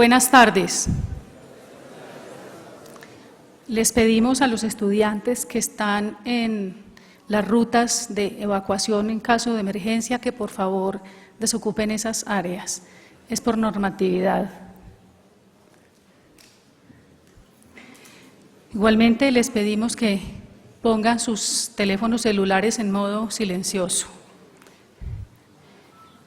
Buenas tardes. Les pedimos a los estudiantes que están en las rutas de evacuación en caso de emergencia que por favor desocupen esas áreas. Es por normatividad. Igualmente les pedimos que pongan sus teléfonos celulares en modo silencioso.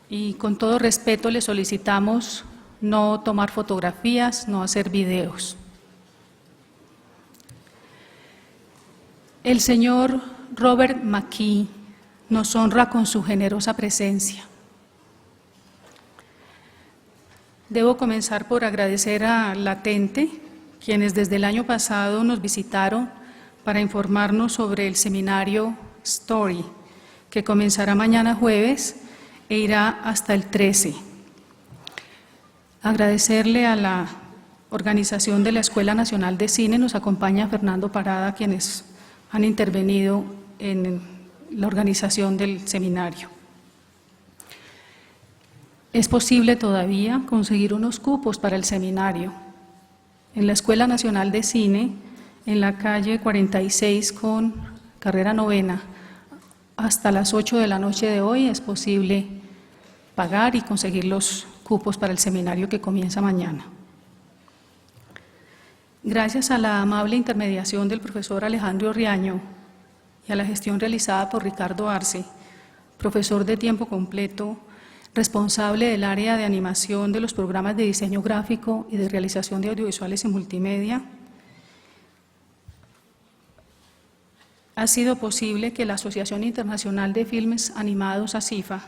Y con todo respeto les solicitamos no tomar fotografías, no hacer videos. El señor Robert McKee nos honra con su generosa presencia. Debo comenzar por agradecer a Latente, quienes desde el año pasado nos visitaron para informarnos sobre el seminario Story, que comenzará mañana jueves e irá hasta el 13. Agradecerle a la organización de la Escuela Nacional de Cine, nos acompaña Fernando Parada, quienes han intervenido en la organización del seminario. Es posible todavía conseguir unos cupos para el seminario. En la Escuela Nacional de Cine, en la calle 46 con carrera 9, hasta las 8 de la noche de hoy es posible pagar y conseguir los cupos para el seminario que comienza mañana. Gracias a la amable intermediación del profesor Alejandro Riaño y a la gestión realizada por Ricardo Arce, profesor de tiempo completo, responsable del área de animación de los programas de diseño gráfico y de realización de audiovisuales y multimedia, ha sido posible que la Asociación Internacional de Filmes Animados, ASIFA,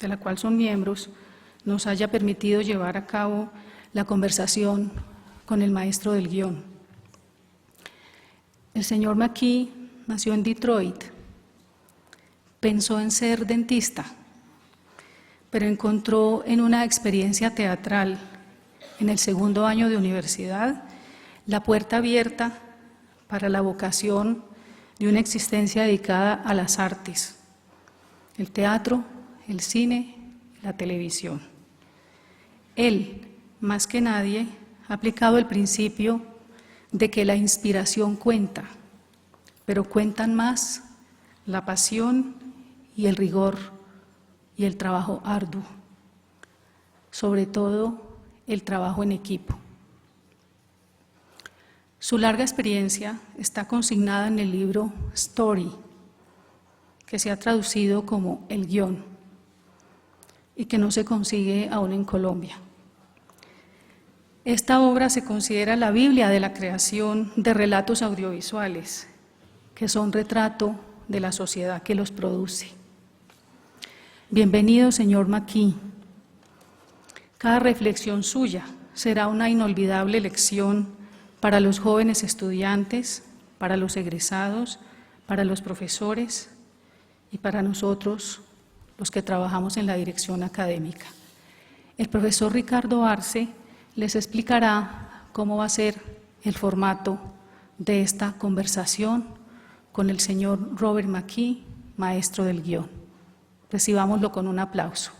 de la cual son miembros, nos haya permitido llevar a cabo la conversación con el maestro del guión. El señor McKee nació en Detroit, pensó en ser dentista, pero encontró en una experiencia teatral en el segundo año de universidad la puerta abierta para la vocación de una existencia dedicada a las artes, el teatro, el cine, la televisión. Él, más que nadie, ha aplicado el principio de que la inspiración cuenta, pero cuentan más la pasión y el rigor y el trabajo arduo, sobre todo el trabajo en equipo. Su larga experiencia está consignada en el libro Story, que se ha traducido como El guión y que no se consigue aún en Colombia. Esta obra se considera la Biblia de la creación de relatos audiovisuales, que son retrato de la sociedad que los produce. Bienvenido, señor McKee. Cada reflexión suya será una inolvidable lección para los jóvenes estudiantes, para los egresados, para los profesores y para nosotros, los que trabajamos en la dirección académica. El profesor Ricardo Arce les explicará cómo va a ser el formato de esta conversación con el señor Robert McKee, maestro del guión. Recibámoslo con un aplauso.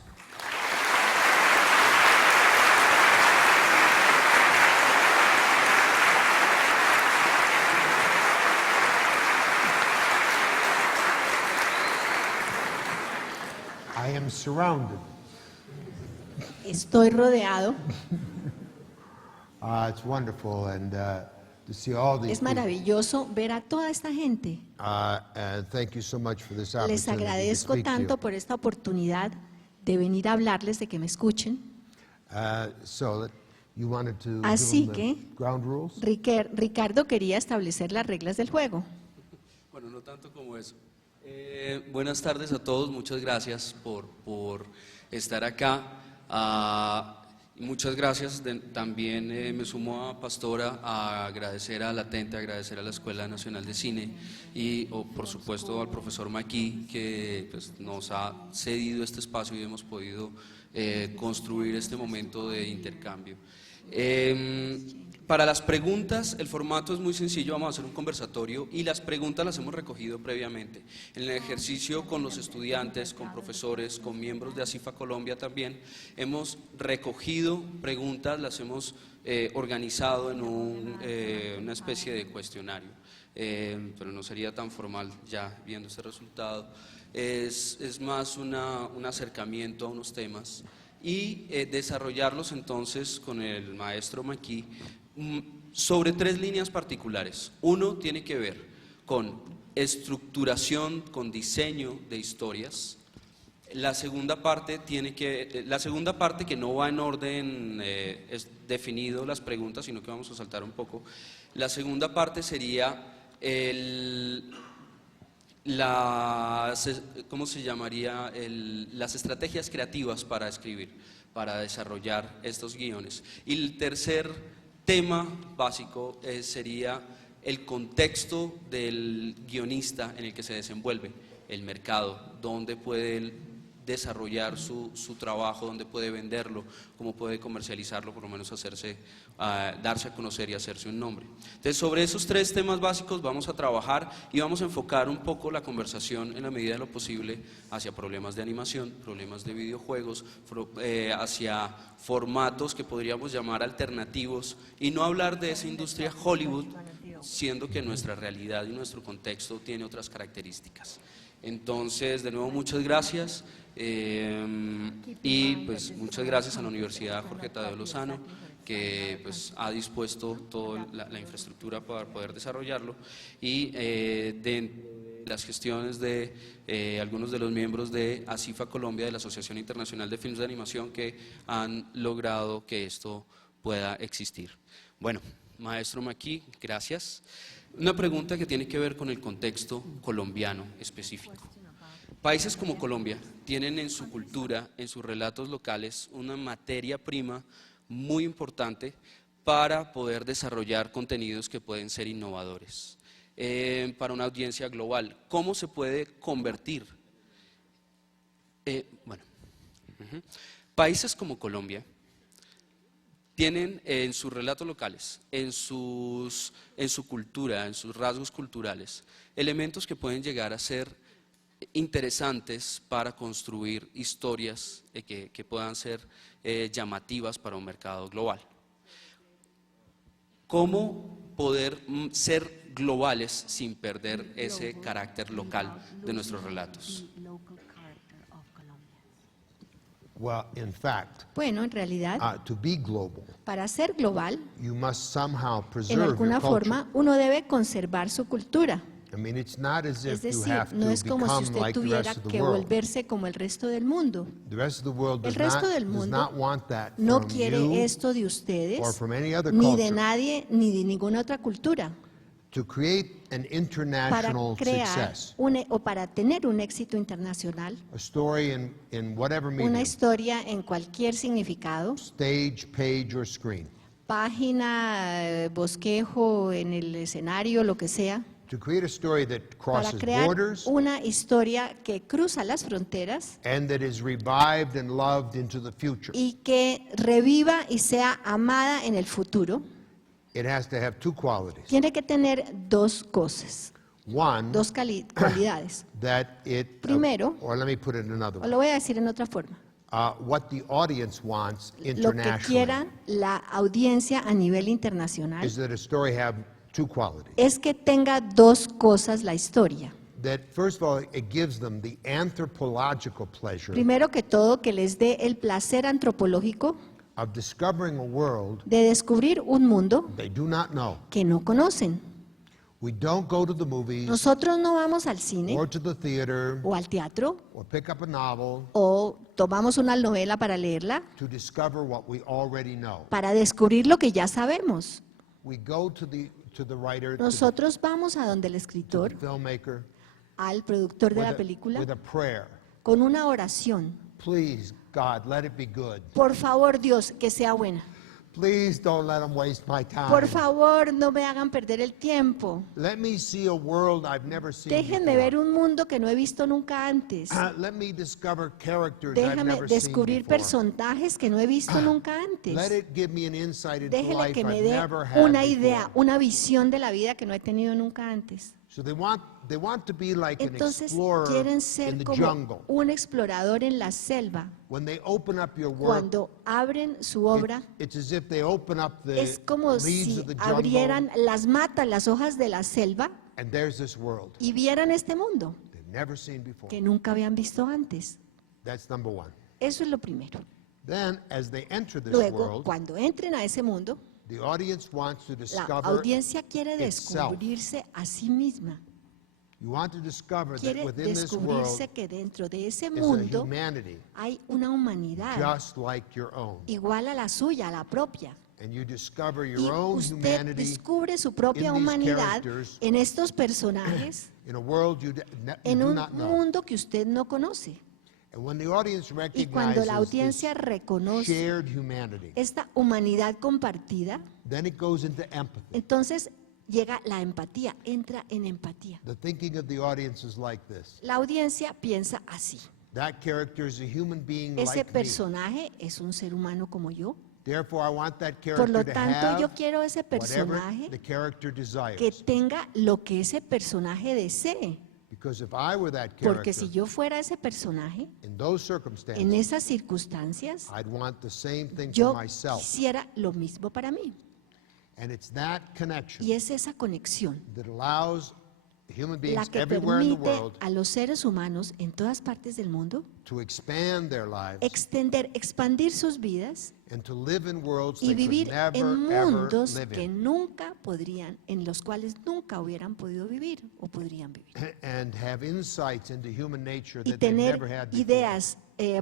I am surrounded. Estoy rodeado. It's wonderful and to see all these Es maravilloso ver a toda esta gente. and thank you so much for this Les opportunity to agradezco speak to you. tanto por esta oportunidad de venir a hablarles, de que me escuchen. You wanted to Así give them que, the ground rules? Ricardo quería establecer las reglas del juego. Bueno, no tanto como eso. Buenas tardes a todos, muchas gracias por estar acá. Muchas gracias, también me sumo a Pastora a agradecer a Latente, a agradecer a la Escuela Nacional de Cine y por supuesto al profesor McKee que pues, nos ha cedido este espacio y hemos podido construir este momento de intercambio. Para las preguntas, el formato es muy sencillo, vamos a hacer un conversatorio y las preguntas las hemos recogido previamente. En el ejercicio con los estudiantes, con profesores, con miembros de ASIFA Colombia también, hemos recogido preguntas, las hemos organizado en una especie de cuestionario, pero no sería tan formal ya viendo este resultado. Es más un acercamiento a unos temas y desarrollarlos entonces con el maestro Maquis sobre 3 líneas particulares. Uno tiene que ver con estructuración, con diseño de historias. La segunda parte que no va en orden es definido las preguntas, sino que vamos a saltar un poco. La segunda parte sería ¿cómo se llamaría? Las estrategias creativas para escribir, para desarrollar estos guiones. Y el tercer tema básico sería el contexto del guionista en el que se desenvuelve, el mercado, dónde puede desarrollar su trabajo, dónde puede venderlo, cómo puede comercializarlo, por lo menos darse a conocer y hacerse un nombre. Entonces, sobre esos 3 temas básicos vamos a trabajar y vamos a enfocar un poco la conversación en la medida de lo posible hacia problemas de animación, problemas de videojuegos, hacia formatos que podríamos llamar alternativos y no hablar de esa industria Hollywood, siendo que nuestra realidad y nuestro contexto tiene otras características. Entonces, de nuevo, muchas gracias y pues muchas gracias a la Universidad Jorge Tadeo Lozano, que pues ha dispuesto toda la infraestructura para poder desarrollarlo, y de las gestiones de algunos de los miembros de ASIFA Colombia, de la Asociación Internacional de Films de Animación, que han logrado que esto pueda existir. Bueno, maestro Maquis, gracias. Una pregunta que tiene que ver con el contexto colombiano específico. Países como Colombia tienen en su cultura, en sus relatos locales, una materia prima muy importante para poder desarrollar contenidos que pueden ser innovadores para una audiencia global. ¿Cómo se puede convertir? Países como Colombia tienen en sus relatos locales, en su cultura, en sus rasgos culturales, elementos que pueden llegar a ser interesantes para construir historias que puedan ser llamativas para un mercado global. ¿Cómo poder ser globales sin perder ese carácter local de nuestros relatos? Well, in fact, Bueno, en realidad, to be global, para ser global, you must somehow en preserve your alguna culture. forma, uno debe conservar su cultura. I mean, it's not as Es if you decir, have no to es como si become usted like the tuviera rest of the que world. volverse como el resto del mundo. The rest of the world El does resto del does mundo not want that no from quiere you esto de or ustedes, from any other ni de culture. nadie, ni de ninguna otra cultura. To create an Para international crear success, o para tener un éxito internacional, a story in whatever una medium, historia en cualquier significado, stage, page, or screen, página, bosquejo, en el escenario, lo que sea, to create a story that para crosses crear borders una historia que cruza las fronteras and that is revived and loved into the future. y que reviva y sea amada en el futuro, It has to have 2 qualities. tiene que tener 2 cosas, One, 2 cualidades. that it, Primero, or let me put it another O way, lo voy a decir en otra forma. what the audience wants Lo que internationally quiera la audiencia a nivel internacional is that a story have 2 qualities. es que tenga 2 cosas la historia. That first of all, it gives them the anthropological pleasure Primero que todo, que les dé el placer antropológico of discovering a world de descubrir un mundo they do not know. que no conocen. We don't go to the movies Nosotros no vamos al cine or to the theater o al teatro or pick up a novel o tomamos una novela para leerla to discover what we already know. para descubrir lo que ya sabemos. We go to the writer, to Nosotros vamos a donde el the escritor, filmmaker, al productor de la with película, a prayer. con una oración. Please, God, let it be good. Por favor, Dios, que sea buena. Please don't let them waste my time. Por favor, no me hagan perder el tiempo. Let me see a world I've never seen Déjenme before. ver un mundo que no he visto nunca antes. Let me discover characters I've Déjame never seen descubrir before. personajes que no he visto nunca antes. Let it give me an insight into Déjele life que me I've dé never had una before. idea, una visión de la vida que no he tenido nunca antes. So they want to be like an Entonces explorer quieren in ser the como jungle. un explorador en la selva. When they open up your work, Cuando abren su obra, it's as if they open up the es como leaves si of the abrieran jungle, las matas, las hojas de la selva and there's this world y vieran este mundo they've never seen before. que nunca habían visto antes. That's number one. Eso es lo primero. Then, as they enter this Luego, world, cuando entren a ese mundo, the audience wants to la discover audiencia quiere itself. descubrirse a sí misma. You want to discover that Quiere within this world descubrirse que dentro de ese is a mundo humanity hay una humanidad just like your own. igual a la suya, a la propia. And you discover Y your own usted humanity descubre su propia in these humanidad characters en estos personajes, in a world you en do un not know. mundo que usted no conoce. And when the audience Y cuando la recognizes audiencia this reconoce shared humanity, esta humanidad compartida, then it goes into empathy. entonces llega la empatía, entra en empatía. The thinking of the audience is like this. La audiencia piensa así. That character is a human being Ese like me. personaje es un ser humano como yo. Therefore, I want that Por lo character to tanto, yo have quiero ese whatever personaje the character que desires. tenga lo que ese personaje desee. Because if I were that Porque character, si yo fuera ese personaje, in those en circumstances, esas circunstancias, I'd want the same thing yo for myself. quisiera lo mismo para mí. And it's that connection Y es esa conexión that allows human la beings que everywhere in the permite world a los seres humanos en todas partes del mundo to expand their lives expandir sus vidas and to live in worlds y they could vivir never, en ever mundos live que in, nunca podrían, en los cuales nunca hubieran podido vivir o podrían vivir. and have insights into human nature Y that they've tener never had before. ideas,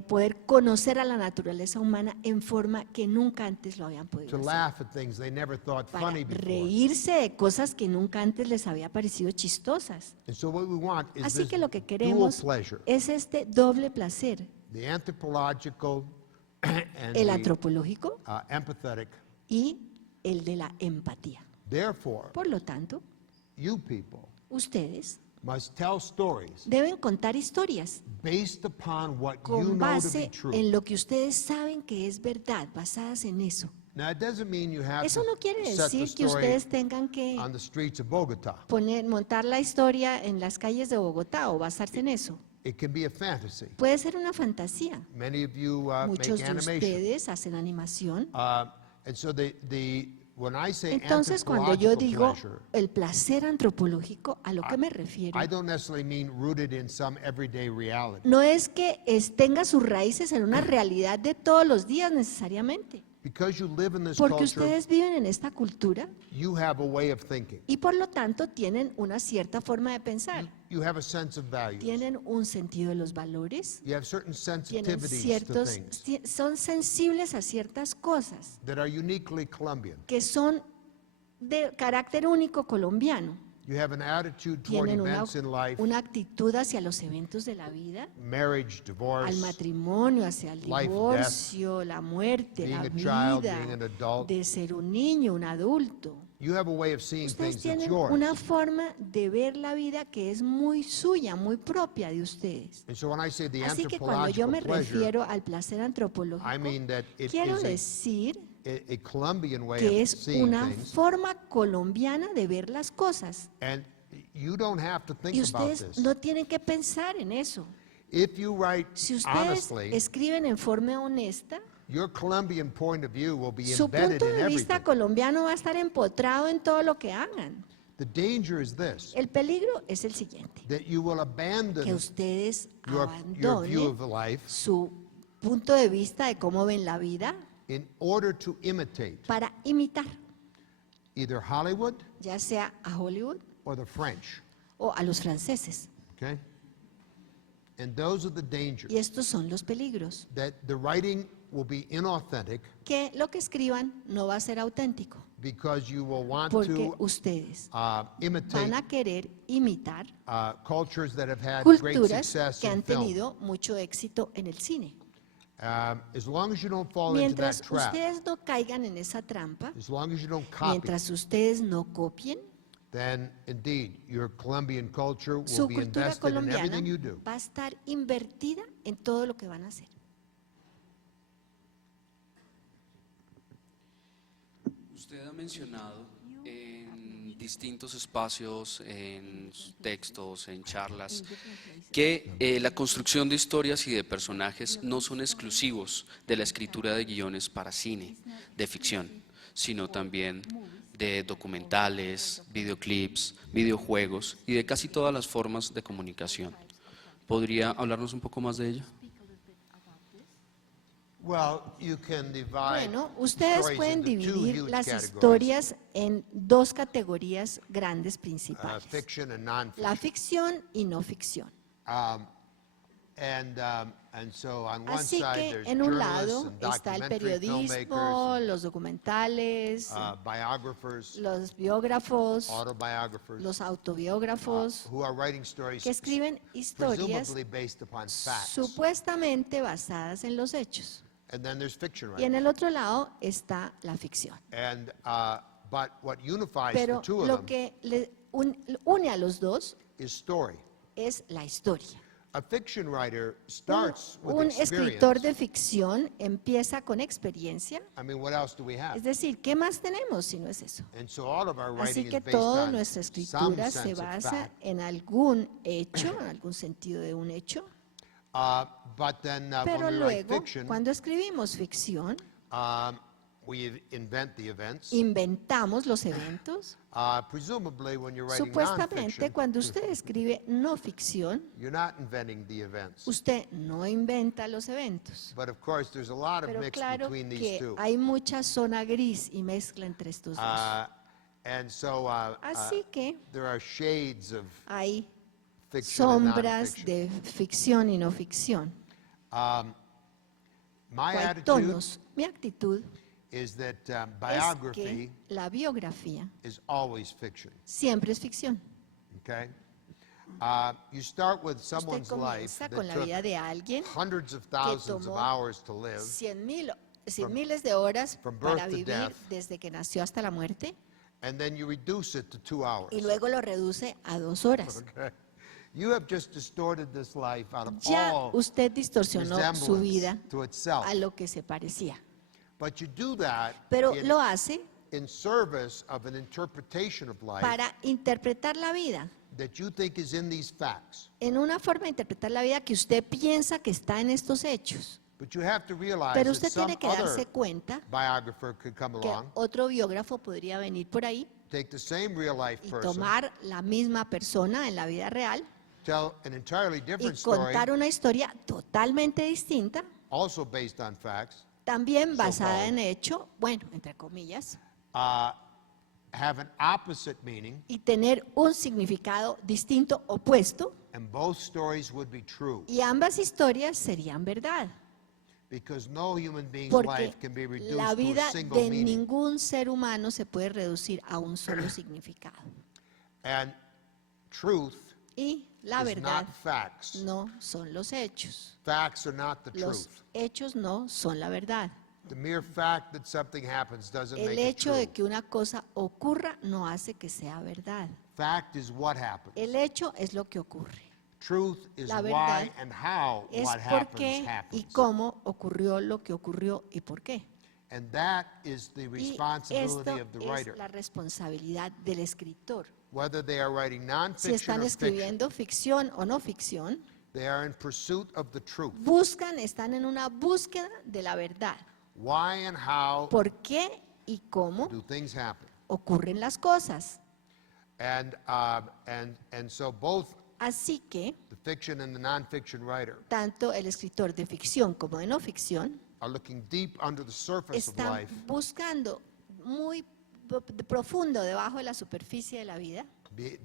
poder conocer a la naturaleza humana en forma que nunca antes lo habían To podido hacer. laugh at things they never thought Para funny before. reírse de cosas que nunca antes les había parecido chistosas. And so what we want is Así this que lo que dual queremos pleasure, es este doble placer, the anthropological and el the antropológico empathetic. y el de la empatía. Therefore, Por lo tanto, you people ustedes must tell stories deben contar historias based upon what you con know to be base true. en lo que ustedes saben que es verdad, basadas en eso. Now, it doesn't mean you have Eso to no quiere set the decir que story ustedes tengan que on the streets of Bogota. montar la historia en las calles de Bogotá o basarse en eso. It can be a fantasy. Puede ser una fantasía. Many of you Muchos make de animation. ustedes hacen animación. And so when I say Entonces, cuando yo anthropological digo pleasure, el placer antropológico, a lo que me refiero, I don't necessarily mean rooted in some everyday reality. no es que tenga sus raíces en una realidad de todos los días necesariamente, Because you live in this porque culture, ustedes viven en esta cultura you have a way of thinking. y por lo tanto tienen una cierta forma de pensar, You have a sense of values. tienen un sentido de los valores, You have certain tienen sensitivities to things son sensibles a ciertas cosas that are uniquely Colombian. que son de carácter único colombiano. You have an attitude toward Tienen events in life, una actitud hacia los eventos de la vida, marriage, al divorce, matrimonio, hacia el life, divorcio, la muerte, being la a child, vida, being an adult. de ser un niño, un adulto. You have a way of seeing Ustedes things that's tienen yours. una forma de ver la vida que es muy suya, muy propia de ustedes. And so when I say the Así que cuando yo anthropological me pleasure, refiero al placer antropológico, I mean that it quiero is decir a Colombian way que of es seeing una things. forma colombiana de ver las cosas. And you don't have to think Y about ustedes this. no tienen que pensar en eso. If you write Si ustedes honestly, escriben en forma honesta, your Colombian point of view will be su embedded punto in de vista everything. colombiano va a estar empotrado en todo lo que hagan. The danger is this, El peligro es el siguiente, that you will que abandon ustedes your view of abandonen life su punto de vista de cómo ven la vida in order to imitate para imitar, either Hollywood ya sea a Hollywood or the French. o a los franceses. Okay? And those are the dangers. Y estos son los peligros, That the writing will be inauthentic que lo que escriban no va a ser auténtico, because you will want porque to ustedes imitate van a querer imitar cultures that have had great culturas success que in han film. tenido mucho éxito en el cine. As long as you don't fall into that Mientras trap, ustedes no caigan en esa trampa, as long as you don't copy, mientras ustedes no copien, then indeed your Colombian culture will su be cultura invested in colombiana everything you do. va a estar invertida en todo lo que van a hacer. Usted ha mencionado en distintos espacios, en textos, en charlas, que la construcción de historias y de personajes no son exclusivos de la escritura de guiones para cine, de ficción, sino también de documentales, videoclips, videojuegos y de casi todas las formas de comunicación. ¿Podría hablarnos un poco más de ello? Well, you can divide Bueno, ustedes stories pueden into two dividir huge las categories, historias en dos categorías grandes principales, fiction and la non-fiction. ficción y no ficción. And so on one Así side que there's en un journalists lado and está el documentary periodismo, filmmakers, los documentales, biographers, los biógrafos, autobiographers, los autobiógrafos, who are writing stories que escriben historias presumably based upon facts. supuestamente basadas en los hechos. And then there's fiction Y en writing. el otro lado está la ficción. And but what unifies Pero the two of lo them que une a los dos is story. es la historia. A fiction writer starts with Un escritor experience. de ficción empieza con experiencia, I mean, what else do we have? es decir, ¿qué más tenemos si no es eso? And so all of our Así writing que is based toda on nuestra some escritura se sense of basa fact. en algún hecho, en algún sentido de un hecho, But then pero when we write luego, fiction, cuando escribimos ficción, we invent the events. inventamos los eventos. Presumably, when you're writing Supuestamente, nonfiction, cuando usted escribe no ficción, you're not inventing the events. usted no inventa los eventos. But of course, there's a lot of Pero mix claro between these que two. hay mucha zona gris y mezcla entre estos dos. And so Así que there are shades of hay fiction and sombras nonfiction. de ficción y no ficción. My Hay attitude tonos. Mi actitud is that es biography que la biografía is always fiction. siempre es ficción. Okay? You start with Usted someone's life comienza that con la took vida de alguien hundreds of thousands of tomó hours to live, miles de horas from birth para to vivir death. desde que nació hasta la muerte and then you reduce it to 2 hours. y luego lo reduce a 2 horas. Okay? You have just distorted this life out of Ya all usted distorsionó su vida resemblance to itself. a lo que se parecía. But you do that Pero in, lo hace in service of an interpretation of life para interpretar la vida, that you think is in these facts. en una forma de interpretar la vida que usted piensa que está en estos hechos. But you have to realize Pero that usted some tiene que other darse cuenta biographer could come que along, otro biógrafo podría venir por ahí take the same real life y person, tomar la misma persona en la vida real tell an entirely y different story, contar una historia totalmente distinta, also based on facts, también basada So-called. en hecho, bueno, entre comillas, have an opposite meaning, y tener un significado distinto, opuesto, and both stories would be true. y ambas historias serían verdad. Because no human being's Porque life can be reduced la to vida a single de meaning. ningún ser humano se puede reducir a un solo significado. And truth Y la is verdad not facts. no son los hechos. Facts are not the Los truth. hechos no son la verdad. The mere fact that something happens doesn't El make it hecho true. de que una cosa ocurra no hace que sea verdad. Fact is what happens. El hecho es lo que ocurre. Truth is La why verdad and how Es what por happens qué y happens. cómo ocurrió lo que ocurrió y por qué. And that is the Y responsibility esto of the es writer. la responsabilidad del escritor. Whether they are writing Si nonfiction están or fiction, escribiendo ficción o no ficción, they are in pursuit of the truth. están en una búsqueda de la verdad. Why and how ¿Por qué y cómo do things happen? ocurren las cosas? And so both Así que the fiction and the nonfiction writer tanto el escritor de ficción como de no ficción are looking deep under the surface of están life, buscando muy profundo debajo de la superficie de la vida,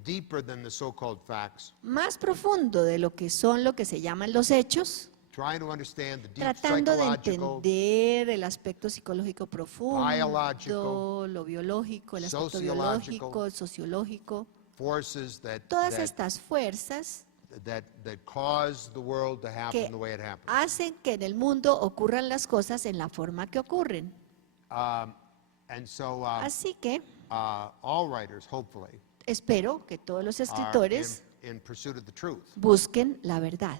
deeper than the so-called facts, más profundo de lo que son lo que se llaman los hechos, trying to understand the deep tratando de psychological, entender el aspecto psicológico profundo, biological, lo biológico, el aspecto sociological, biológico, el sociológico, forces that todas estas fuerzas that cause the world to happen que the way it happens. hacen que en el mundo ocurran las cosas en la forma que ocurren. And so Así que all writers, hopefully, espero que todos los are escritores in pursuit of the truth, busquen la verdad,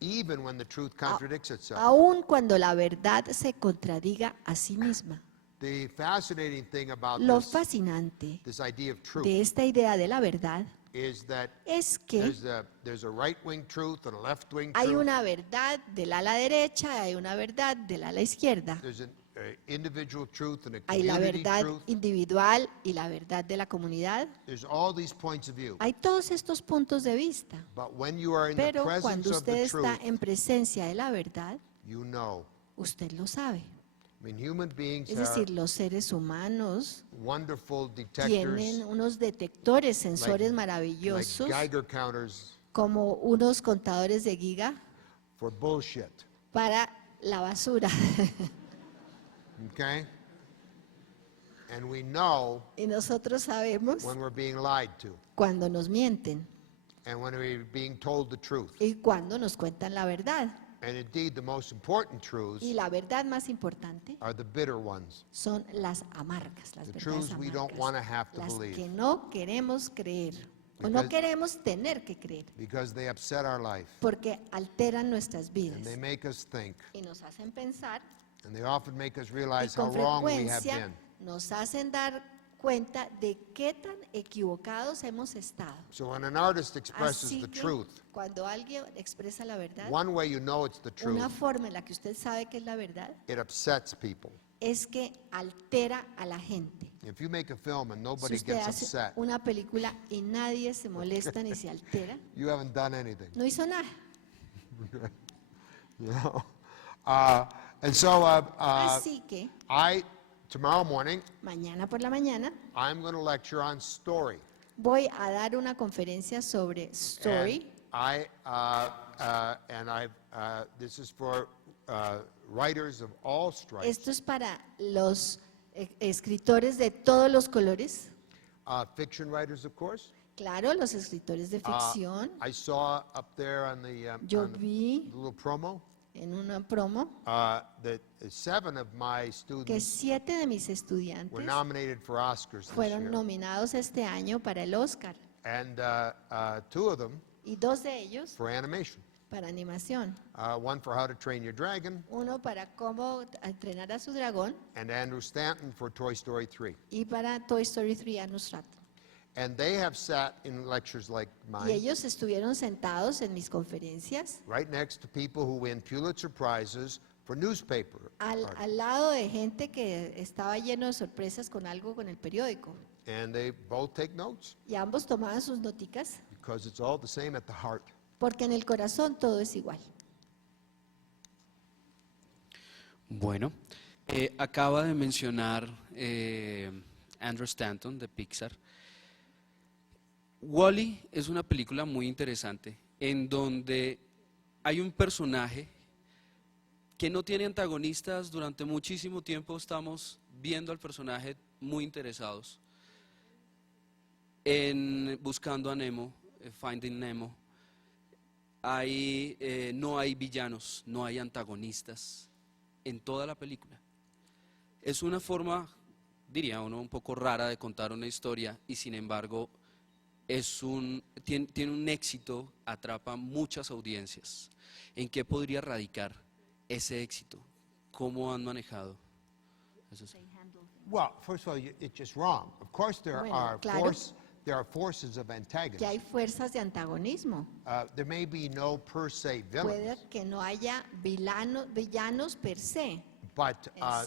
even when the truth contradicts itself. aun cuando la verdad se contradiga a sí misma. The fascinating thing about Lo fascinante this idea of truth de esta idea de la verdad is that es que there's a right-wing truth and a left-wing hay truth. una verdad del ala derecha, hay una verdad del ala izquierda. There's an individual truth and a Hay la community verdad truth. individual y la verdad de la comunidad. There's all these points of view. Hay todos estos puntos de vista. But when you are in the Pero presence cuando of usted the está truth, en presencia de la verdad, you know. usted lo sabe. I mean, human beings Es are decir, los seres humanos wonderful detectors, tienen unos detectores, sensores like maravillosos, Geiger counters como unos contadores de giga for bullshit. para la basura. Okay? And we know Y nosotros sabemos when we're being lied to cuando nos mienten and when we're being told the truth. y cuando nos cuentan la verdad. And indeed, the most important truths Y la verdad más importante are the bitter ones. son las amargas, las The verdades truths we don't wanna amargas, have to las believe. que no queremos creer o no Because- queremos tener que creer, Because they upset our life porque alteran nuestras and vidas they make us think y nos hacen pensar and they often make us y realize how con wrong we have frecuencia been. nos hacen dar cuenta de qué tan equivocados hemos estado. So when an artist expresses Así the que truth, cuando alguien expresa la verdad, one way you know it's the truth, una forma en la que usted sabe que es la verdad it upsets people. es que altera a la gente. If you make a film and Si nobody usted gets hace upset, una película y nadie se molesta ni se altera, you haven't done anything. no hizo nada. You know? And so Así que tomorrow morning, mañana por la mañana I'm going to lecture on story. voy a dar una conferencia sobre story. This is for writers of all stripes. Esto es para los escritores de todos los colores. Fiction writers, of course. Claro, los escritores de ficción. I saw up there on the, Yo on the vi little promo en una promo that 7 of my que students 7 de mis were estudiantes nominated for Oscars this fueron year. nominados este año para el Oscar And 2 of them y 2 de ellos for animation. para animación. One for How to Train Your Dragon, Uno para cómo entrenar a su dragón and Andrew Stanton for Toy Story 3. y para Toy Story 3 Anus Rat. And they have sat in lectures like Y mine, ellos estuvieron sentados en mis conferencias right next to people who win Pulitzer Prizes for newspaper articles. al lado de gente que estaba lleno de sorpresas con algo con el periódico. And they both take notes Y ambos tomaban sus noticas because it's all the same at the heart. porque en el corazón todo es igual. Bueno, acaba de mencionar Andrew Stanton de Pixar. Wall-E es una película muy interesante en donde hay un personaje que no tiene antagonistas. Durante muchísimo tiempo estamos viendo al personaje muy interesados en Buscando a Nemo, Finding Nemo. No hay villanos, no hay antagonistas en toda la película. Es una forma, diría uno, un poco rara de contar una historia y sin embargo tiene un éxito, atrapa muchas audiencias. ¿En qué podría radicar ese éxito? ¿Cómo han manejado eso? Well, first of all, it's just wrong. Of course, Bueno, claro. there are forces of Que hay antagonism. fuerzas de antagonismo. There may be no per se Puede villains, que no haya villanos per se, but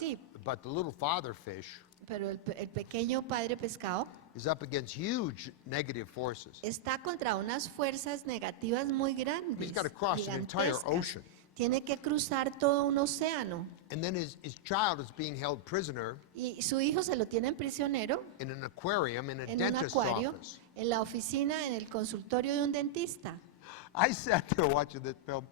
sí. but the little father fish pero el pequeño padre pescado is up against huge negative forces. está contra unas fuerzas negativas muy grandes, He's got to cross an entire gigantescas. ocean. Tiene que cruzar todo un océano And then his child is being held prisoner y su hijo se lo tienen prisionero in an aquarium in a en un dentist's acuario, office. en la oficina, en el consultorio de un dentista. I sat there watching this film,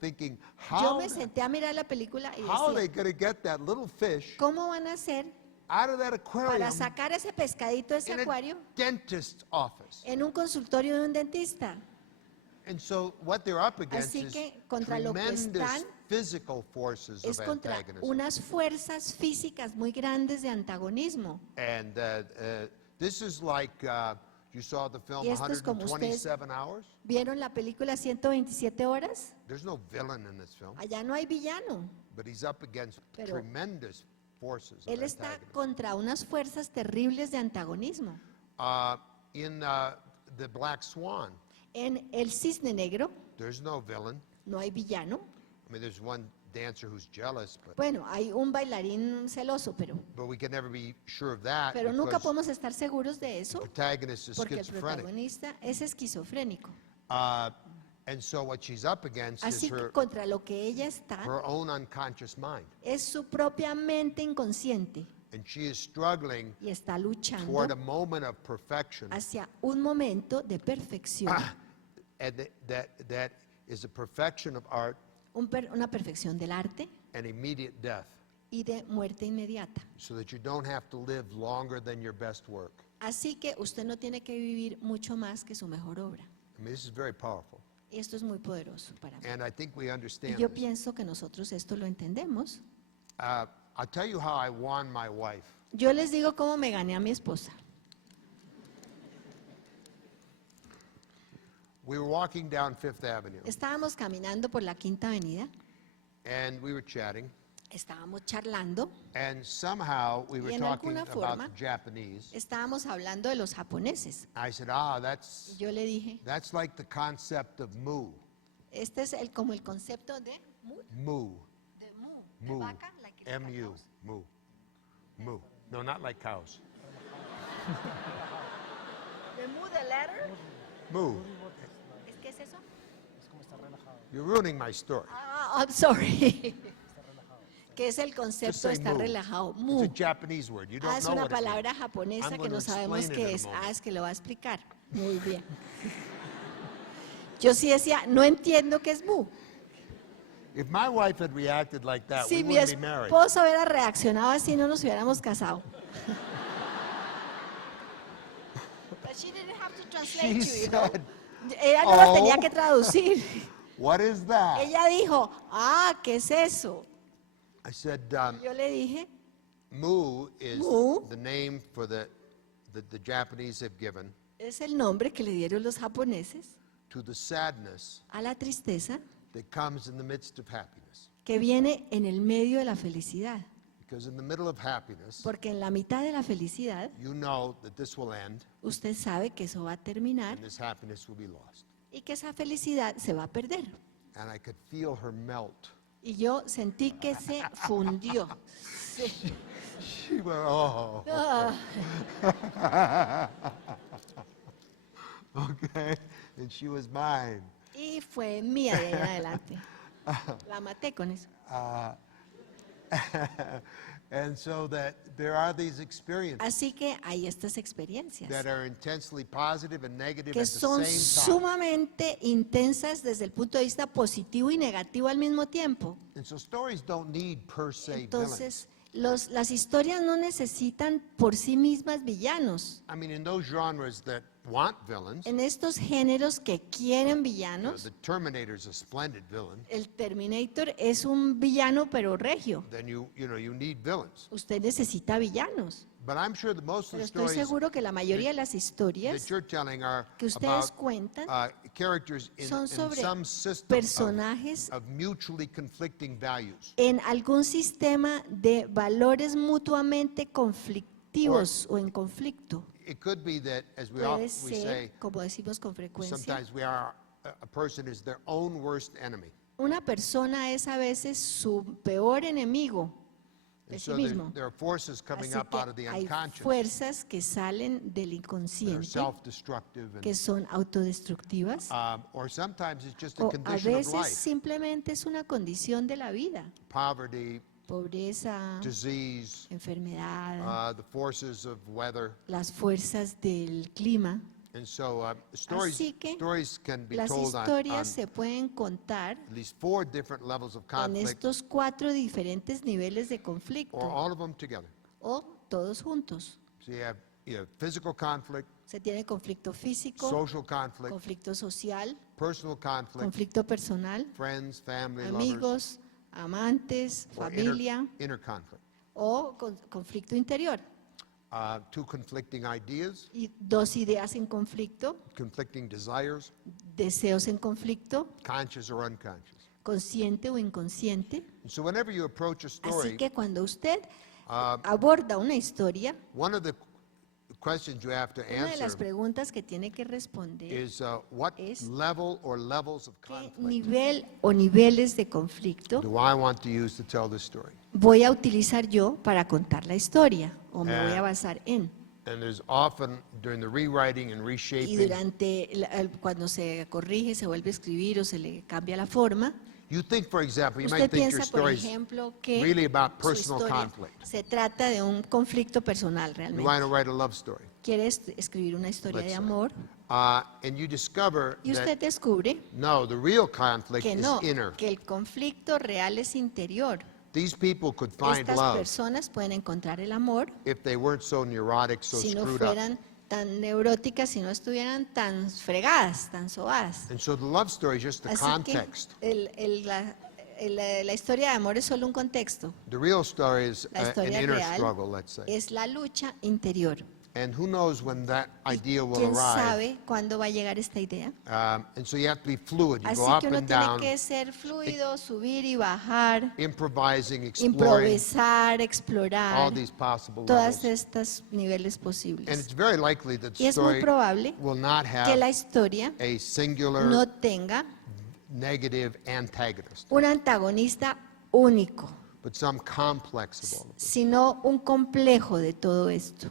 thinking, Yo me senté a mirar la película y how are they decía, going to get that little fish ¿cómo van a hacer out of that para aquarium sacar ese pescadito de ese in a acuario dentist's office? en un consultorio de un dentista? And so what they're up against Así is que contra lo que tremendous están physical forces es of contra antagonism. unas fuerzas físicas muy grandes de antagonismo. And this is like, you saw the film Y esto es como ustedes 127 Hours? ¿Vieron la película 127 horas? There's no villain in this film, Allá no hay villano. but he's up against Pero tremendous forces of Él está antagonism. contra unas fuerzas terribles de antagonismo. In the Black Swan, En El Cisne Negro there's no villain. no hay villano. I mean, there's one dancer who's jealous, Bueno, hay un bailarín celoso, but we can never be sure of that pero nunca because podemos estar seguros de the eso protagonist is porque el schizophrenic. protagonista es esquizofrénico. And so what she's up against is Así que her contra lo que ella está own unconscious mind. es su propia mente inconsciente And she is struggling y está toward a luchando moment of perfection. hacia un momento de perfección, And that is a perfection of art una perfección del arte and immediate death, y de muerte inmediata. so that you don't have to live longer than your best work. Así que usted no tiene que vivir mucho más que su mejor obra. I mean, this is very powerful. Y esto es muy poderoso para mí. And I think we Y understand yo this. pienso que nosotros esto lo entendemos. I'll tell you how I won my wife. Yo les digo cómo me gané a mi esposa. We were walking down Fifth Avenue, Estábamos caminando por la Quinta Avenida, and we were chatting, estábamos charlando, and somehow we were en talking alguna about forma, the Japanese. estábamos hablando de los japoneses. I said, Y yo le dije, that's like the concept of moo. este es como el concepto de mu, Moo. de mu, de Moo. vaca, like it's M-U. cows. Moo. Moo. No, not like cows. ¿De mu de letter? Moo. ¿Qué es eso? You're ruining my story. I'm sorry. ¿Qué es el Just concepto say de estar moo. relajado? It's Mu. a Japanese word. You don't Es know una what it means. palabra japonesa I'm que going no to sabemos explain it in qué a es. moment. Es que lo va a explicar. Muy bien. Yo sí decía, no entiendo qué es mu. If my wife had reacted like that, Si we mi wouldn't be married. esposo hubiera reaccionado así, no nos hubiéramos casado. But she didn't have to translate She you, you know. said, Ella no lo "Oh." tenía que traducir. What is that? Ella dijo, ¿qué es eso? I said, Yo le dije, moo is Moo. the name for the Japanese have given es el nombre que le dieron los japoneses to the sadness a la tristeza that comes in the midst of happiness. que viene en el medio de la felicidad. Because in the middle of happiness, Porque en la mitad de la felicidad, you know that this will end usted sabe que eso va a terminar and this happiness will be lost. y que esa felicidad se va a perder. And I could feel her melt. Y yo sentí que se fundió. Sí. She went, oh. Okay. And she was mine. Y fue mía de ahí en adelante. La maté con eso. And so that there are these experiences Así que hay estas experiencias that are intensely positive and negative que at the son same time. sumamente intensas desde el punto de vista positivo y negativo al mismo tiempo. And so stories don't need per se villains. Entonces, las historias no necesitan por sí mismas villanos. I mean, in those genres that want villains, En estos géneros que quieren the villanos, Terminator's a splendid villain. el Terminator es un villano pero regio. Then you need villains. Usted necesita villanos. But I'm sure that most of Pero the estoy stories seguro que la mayoría de las that historias you're telling are que ustedes about cuentan characters in son sobre some system personajes of mutually conflicting values. en algún sistema de valores mutuamente conflictivos o en conflicto. It could be that, as we Puede say, ser, como decimos con frecuencia, sometimes we are a person is their own worst enemy. una persona es a veces su peor enemigo de And sí so mismo. there are forces coming Así up out of que the hay unconscious fuerzas que salen del that are inconsciente, self-destructive, que son autodestructivas, or sometimes it's just a o a condition of veces life. simplemente es una condición de la vida. Poverty, Pobreza, disease, enfermedad, the forces of weather. las fuerzas del clima. And so stories can be Las told on historias se pueden contar at least 4 different levels of en conflict, estos 4 diferentes niveles de or conflicto all of them together. o todos juntos. So you have You have physical conflict, se tiene conflicto físico, social conflict, conflicto social, personal conflict, conflicto personal, friends, family, lovers, amigos, amantes, or familia inner conflict. o conflicto interior. Two conflicting ideas, Y dos ideas en conflicto, conflicting desires, deseos en conflicto, conscious or unconscious. consciente o inconsciente. And so whenever you approach a Así story, que cuando usted aborda una historia, one of the questions you have to una de las answer preguntas que tiene que responder is what es, level or levels of ¿qué conflict nivel o niveles de conflicto do I want to use to tell this story? voy a utilizar yo para contar la historia o me voy a Ah. basar en? And there's often, during the rewriting and Y reshaping, durante cuando se corrige, se vuelve a escribir o se le cambia la forma, you think, for example, you usted might think your piensa, por story is ejemplo, que really about su personal historia conflict. se trata de un conflicto personal You realmente. want to write a love story. Quiere escribir una historia Let's de say. amor And you discover y usted that, descubre no, the real conflict que is no, inner. que el conflicto real es interior. These people could find Estas love personas pueden encontrar el amor if they weren't so neurotic, so si no screwed up. fueran tan neuróticas, si no estuvieran tan fregadas, tan sobadas. And so the love story is just the Así que context. la historia de amor es solo un contexto. The real story is La an historia inner real struggle, let's say. es la lucha interior. And who knows when that idea will ¿Quién arrive? sabe cuándo va a llegar esta idea? And so you have to be fluid. You Así go up que uno and tiene down, que ser fluido, subir y bajar, improvising, exploring improvisar, all explorar these possible todos levels. estos niveles And posibles. it's very likely that Y the es muy story probable will not que la have historia a singular no tenga negative antagonist, un antagonista único, but some complex of all of this. sino un complejo de todo esto.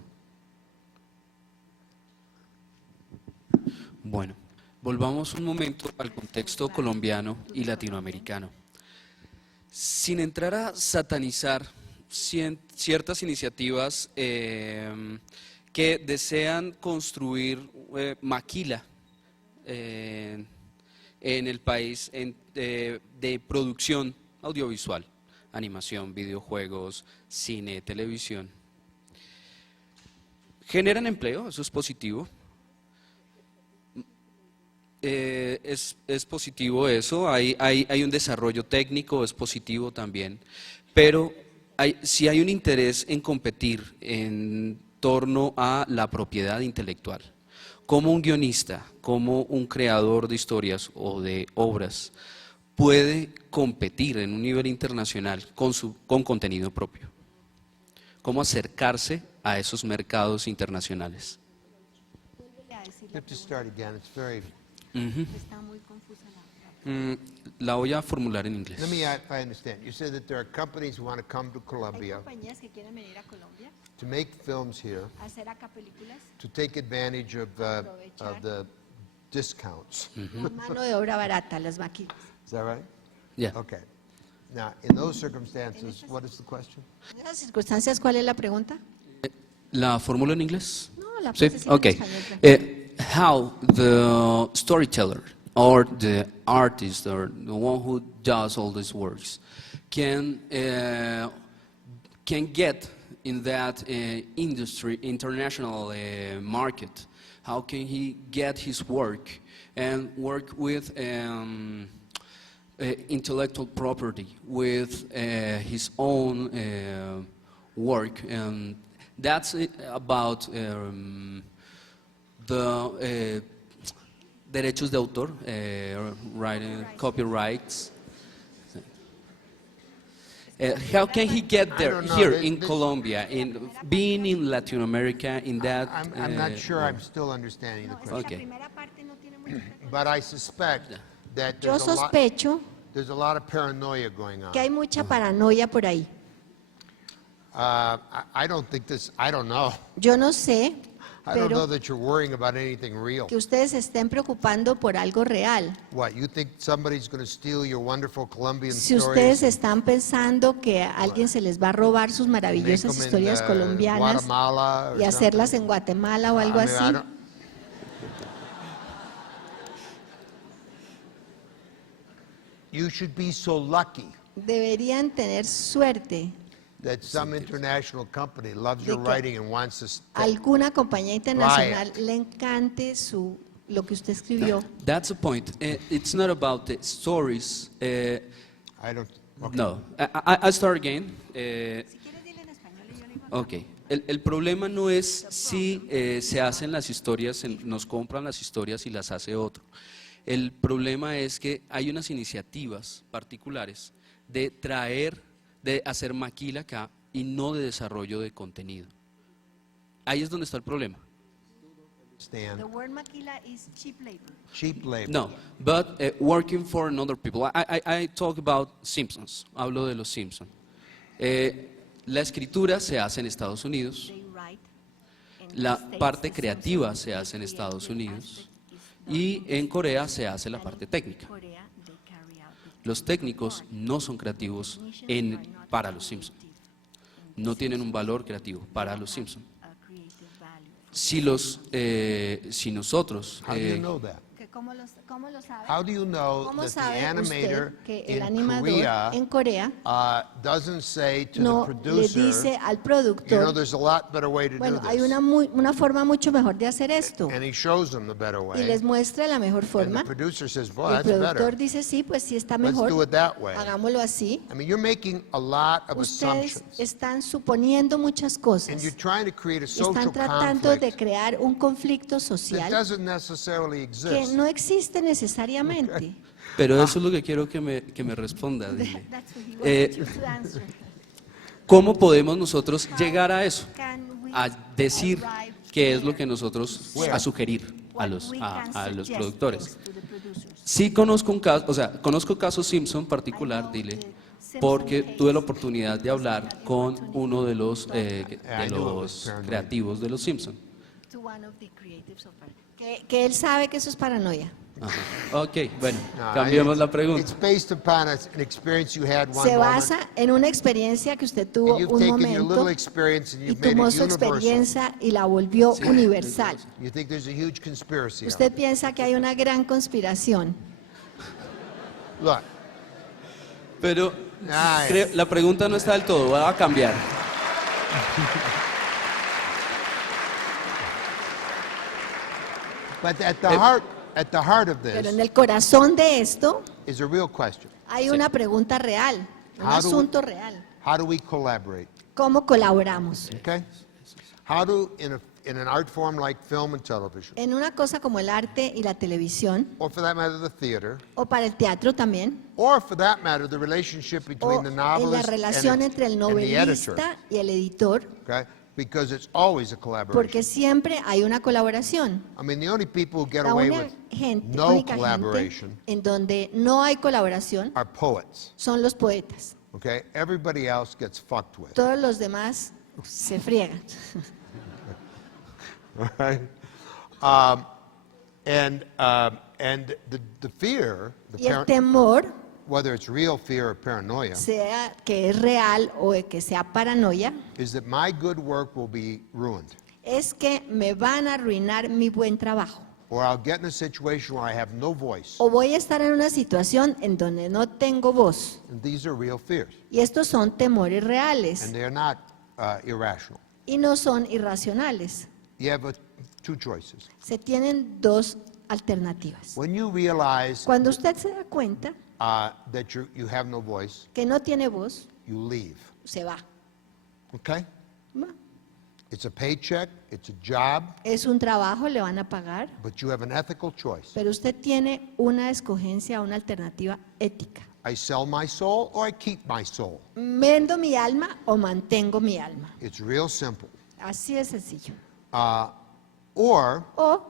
Bueno, volvamos un momento al contexto colombiano y latinoamericano. Sin entrar a satanizar ciertas iniciativas que desean construir maquila en el país de producción audiovisual, animación, videojuegos, cine, televisión. Generan empleo, eso es positivo. Es positivo eso, hay un desarrollo técnico, es positivo también, pero si hay un interés en competir en torno a la propiedad intelectual. Como un guionista, como un creador de historias o de obras, puede competir en un nivel internacional con contenido propio. ¿Cómo acercarse a esos mercados internacionales? You have to start again. It's very. Está muy confusa La voy a formular en inglés. Let me, if I understand. You said that there are companies who want to come to Hay Colombia compañías que quieren venir a Colombia to make films here, a hacer acá películas to take advantage of the discounts. con mano de obra barata, las máquinas. Is that right? Ya. Okay. Now, in those circumstances, what is the question? En esas circunstancias, ¿cuál es la pregunta? ¿La formulo en inglés? No, la Sí, puedes decir en okay. español. How the storyteller or the artist or the one who does all these works can get in that industry, international market? How can he get his work and work with intellectual property, with his own work? And that's about the derechos de autor, writing, copyrights. How can he get I there don't know. here This- in this- Colombia, in being in Latin America, in that? I'm not sure I'm still understanding the question. Okay. But I suspect that Yo sospecho there's a lot of paranoia going on. que hay mucha paranoia por ahí. I don't think this, I don't know. Yo no sé, I don't know pero that you're worrying about anything real. que ustedes se estén preocupando por algo real. What, you think somebody's going to steal your wonderful Colombian Si ustedes stories? están pensando que a alguien se les va a robar sus make maravillosas them in, historias colombianas Guatemala or y hacerlas something? en Guatemala o algo I mean, I así, don't- You should be so lucky. deberían tener suerte. that some international company loves De your que writing and wants to alguna compañía internacional le encante lo que usted escribió. That's the point. It's not about the stories. I don't. Okay. No, I start again. Ok. El problema no es si se hacen las historias, nos compran las historias y las hace otro. El problema es que hay unas iniciativas particulares de hacer maquila acá y no de desarrollo de contenido. Ahí es donde está el problema. Stand. word maquila is cheap labor. Cheap labor. No, but working for another people. I talk about Simpsons. Hablo de los Simpsons. La escritura se hace en Estados Unidos. La parte creativa se hace en Estados Unidos. Y en Corea se hace la parte técnica. Los técnicos no son creativos para los Simpsons. No tienen un valor creativo para los Simpsons. Si nosotros How do you know that? ¿Cómo lo sabe? How do you know ¿Cómo that the sabe animator usted que el in animador Korea en Corea doesn't say to no the le producer, dice al you know, productor, there's a lot better way to bueno, do hay this. una forma mucho mejor de hacer esto? And he shows them the better Y way. les muestra la mejor And forma. the producer says, well, El that's productor better. dice, sí, pues sí está Let's do mejor, it that way. hagámoslo así. I mean, you're making a lot of Ustedes assumptions. están suponiendo muchas And cosas. you're trying to create a social Están tratando de conflict crear un conflicto that social doesn't necessarily que exist. no existe necesariamente. Pero eso es lo que quiero que me responda. Dile. ¿Cómo podemos nosotros llegar a eso? A decir qué es lo que nosotros, a sugerir a los productores. Sí conozco un caso, o sea, conozco caso Simpson particular, dile, porque tuve la oportunidad de hablar con uno de los creativos de los Simpson. Que él sabe que eso es paranoia. Ajá. Ok, bueno, No, cambiemos la It's pregunta. based upon an experience you had one Se moment. basa en una experiencia que usted tuvo And you've un taken your momento little experience and y you've made tomó it su universal. experiencia y la volvió universal. You think there's a huge conspiracy out Usted piensa que hay una gran conspiración. there. Look, Pero Ay. la pregunta no está del todo, va a cambiar. but at the heart of Pero en this el corazón de esto is a real question. hay una pregunta real, un How do we- asunto real. How do we collaborate? ¿Cómo colaboramos? Okay? How do, in an art form like film and television, En una cosa como el arte y la televisión, or for that matter, the theater, o para el teatro también, or for that matter, the relationship o between the en la novelist relación entre el and the editor, novelista y el editor, okay? Because it's always a collaboration. porque siempre hay una colaboración. I mean, the only people who get La away única with gente, no única gente collaboration en donde no hay colaboración are poets, son los poetas. okay? Everybody else gets fucked with, Todos los demás se friegan. all right? And the fear, Y el temor, whether it's real fear or paranoia, sea que es real o que sea paranoia, is that my good work will be ruined, es que me van a arruinar mi buen trabajo. or I'll get in a situation where I have no voice. O voy a estar en una situación en donde no tengo voz. And these are real fears, Y estos son temores and reales they're not irrational. y no son irracionales. You have two choices. Se tienen dos alternativas. When you realize Cuando usted se da cuenta that you have no voice, que no tiene voz, you leave, se va. okay? Va. It's a paycheck, it's a job, Es un trabajo, le van a pagar, but you have an ethical choice. pero usted tiene una escogencia, una alternativa ética. I sell my soul or I keep my soul. ¿Vendo mi alma o mantengo mi alma? It's real simple. Así de sencillo. Or O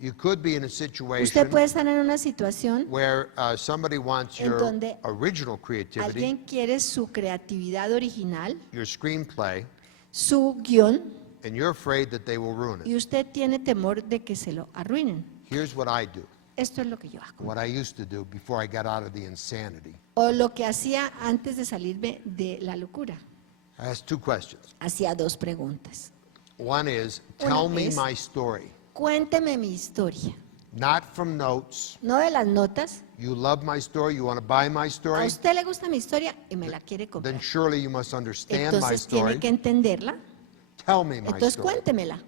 you could be in a usted situation puede estar en una situación where somebody wants en your donde original creativity, alguien quiere su creatividad original, your screenplay, su guión, and you're afraid that they will ruin it. y usted tiene temor de que se lo arruinen. Here's what I do, Esto es lo que yo hago. what I used to do before I got out of the insanity. O lo que hacía antes de salirme de la locura. I asked two questions. Hacía dos preguntas. One is, Una tell me es- my story. Cuénteme mi historia. not from notes. no de las notas. You love my story, you want to buy my A story, usted le gusta mi historia y me la quiere then comprar. surely you must understand my Entonces tiene story. que entenderla. Tell me my Entonces story. cuéntemela.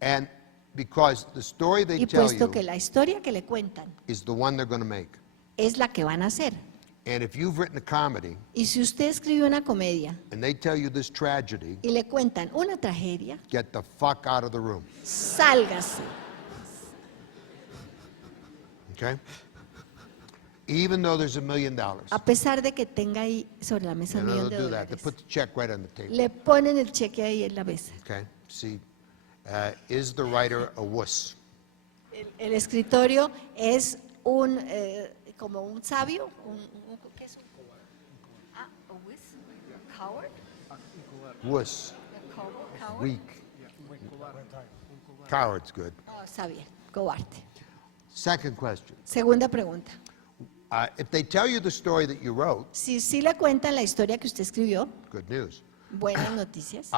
And because the story they Y tell puesto you que la historia que le cuentan is the one they're going to make. es la que van a hacer. And if you've written a comedy Y si usted escribe una comedia and they tell you this tragedy, y le cuentan una tragedia, get the fuck out of the room. sálgase. Okay? Even though there's $1 million. A pesar de que tenga ahí sobre la mesa And un they'll millón de do that. They dólares. put the check right on the table. Le ponen el cheque ahí en la mesa. Okay? See, is the writer a wuss? El escritorio es un, como un sabio, ¿qué es un? Ah, a whiz? Coward? Wuss. Coward? Weak. Coward's good. Oh, está bien, cobarde. Second question. Segunda pregunta. If they tell you the story that you wrote, Si sí le cuentan la historia que usted escribió, good news. buenas noticias.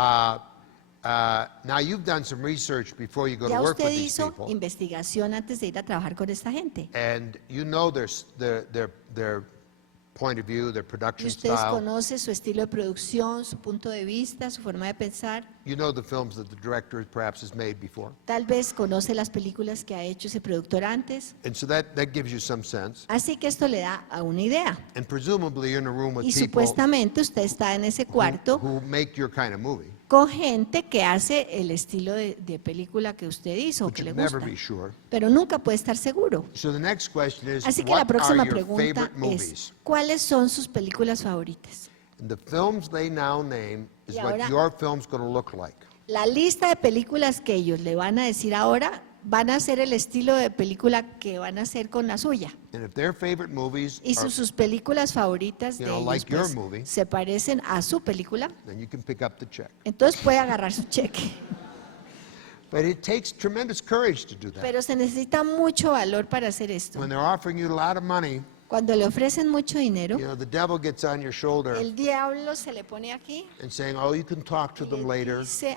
Now you've done some research before you go Ya to work usted with these hizo people, investigación antes de ir a trabajar con esta gente. and you know their point of view, their Y production ustedes style. conocen su estilo de producción, su punto de vista, su forma de pensar. You know the films that the director perhaps has made before, Tal vez conoce las películas que ha hecho ese productor antes. and so that gives you some sense. Así que esto le da a una idea. And presumably you're in a room with Y people supuestamente usted está en ese cuarto who make your kind of movie, con gente que hace el estilo de película que usted hizo o but que le you never gusta. be sure. Pero nunca puede estar seguro. So the next question is, Así que la what próxima are your pregunta favorite movies? es, ¿cuáles son sus películas favoritas? And the films they now name is Y what ahora- your film's going to look like. La lista de películas que ellos le van a decir ahora van a ser el estilo de película que van a hacer con la suya. And if their favorite movies Y are, si sus películas favoritas You de know, ellos like your pues, movie. se parecen a su película, then you can pick up the check. entonces puede agarrar su cheque. But it takes tremendous courage to do that. Pero se necesita mucho valor para hacer esto. When they're offering you a lot of money, Cuando le ofrecen mucho dinero, you know, the devil gets on your shoulder el diablo se le pone aquí and saying, oh, you can talk to y them le later. dice,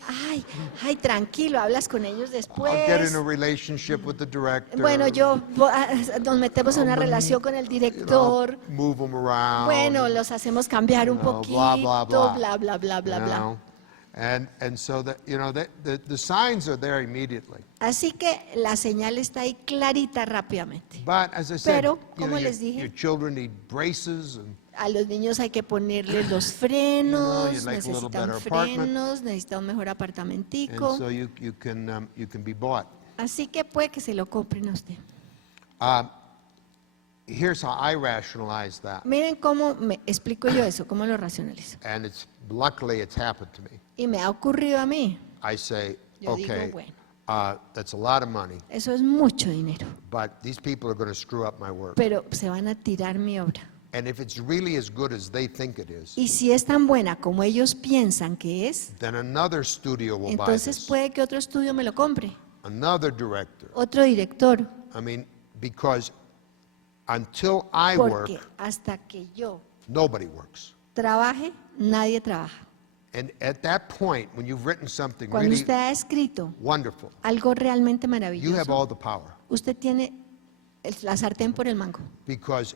ay, tranquilo, hablas con ellos I'll get después. in a relationship with the director. Bueno, nos metemos en una relación con el you know, director. move them around. Bueno, los hacemos cambiar un you know, poquito, blah, blah, blah. bla, bla, bla, bla, you bla. know. And so that, you know, the signs are there immediately. Así que la señal está ahí clarita rápidamente. But as I said, Pero, you know, como les dije, your children need braces and a los niños hay que ponerles los you'd frenos, like a little necesitan better apartment. frenos, necesitan un mejor and apartamentico. so you can be bought. Así que puede que se lo compren a usted. Here's how I rationalize that, Miren cómo me explico yo eso, cómo lo racionalizo. and luckily it's happened to me. Y me ha ocurrido a mí. I say, Yo digo, okay, bueno. that's a lot of money, Eso es mucho dinero, but these people are going to screw up my work. pero se van a tirar mi obra. And if it's really as good as they think it is, Y si es tan buena como ellos piensan que es, then another studio will buy entonces this. puede que otro estudio me lo compre, Another director. otro director, I mean, because until I porque work, hasta que yo nobody works. trabaje, nadie trabaja. And at that point, when you've written something Cuando really usted ha escrito wonderful, algo realmente you have maravilloso, all the power. usted tiene la sartén por el mango. Because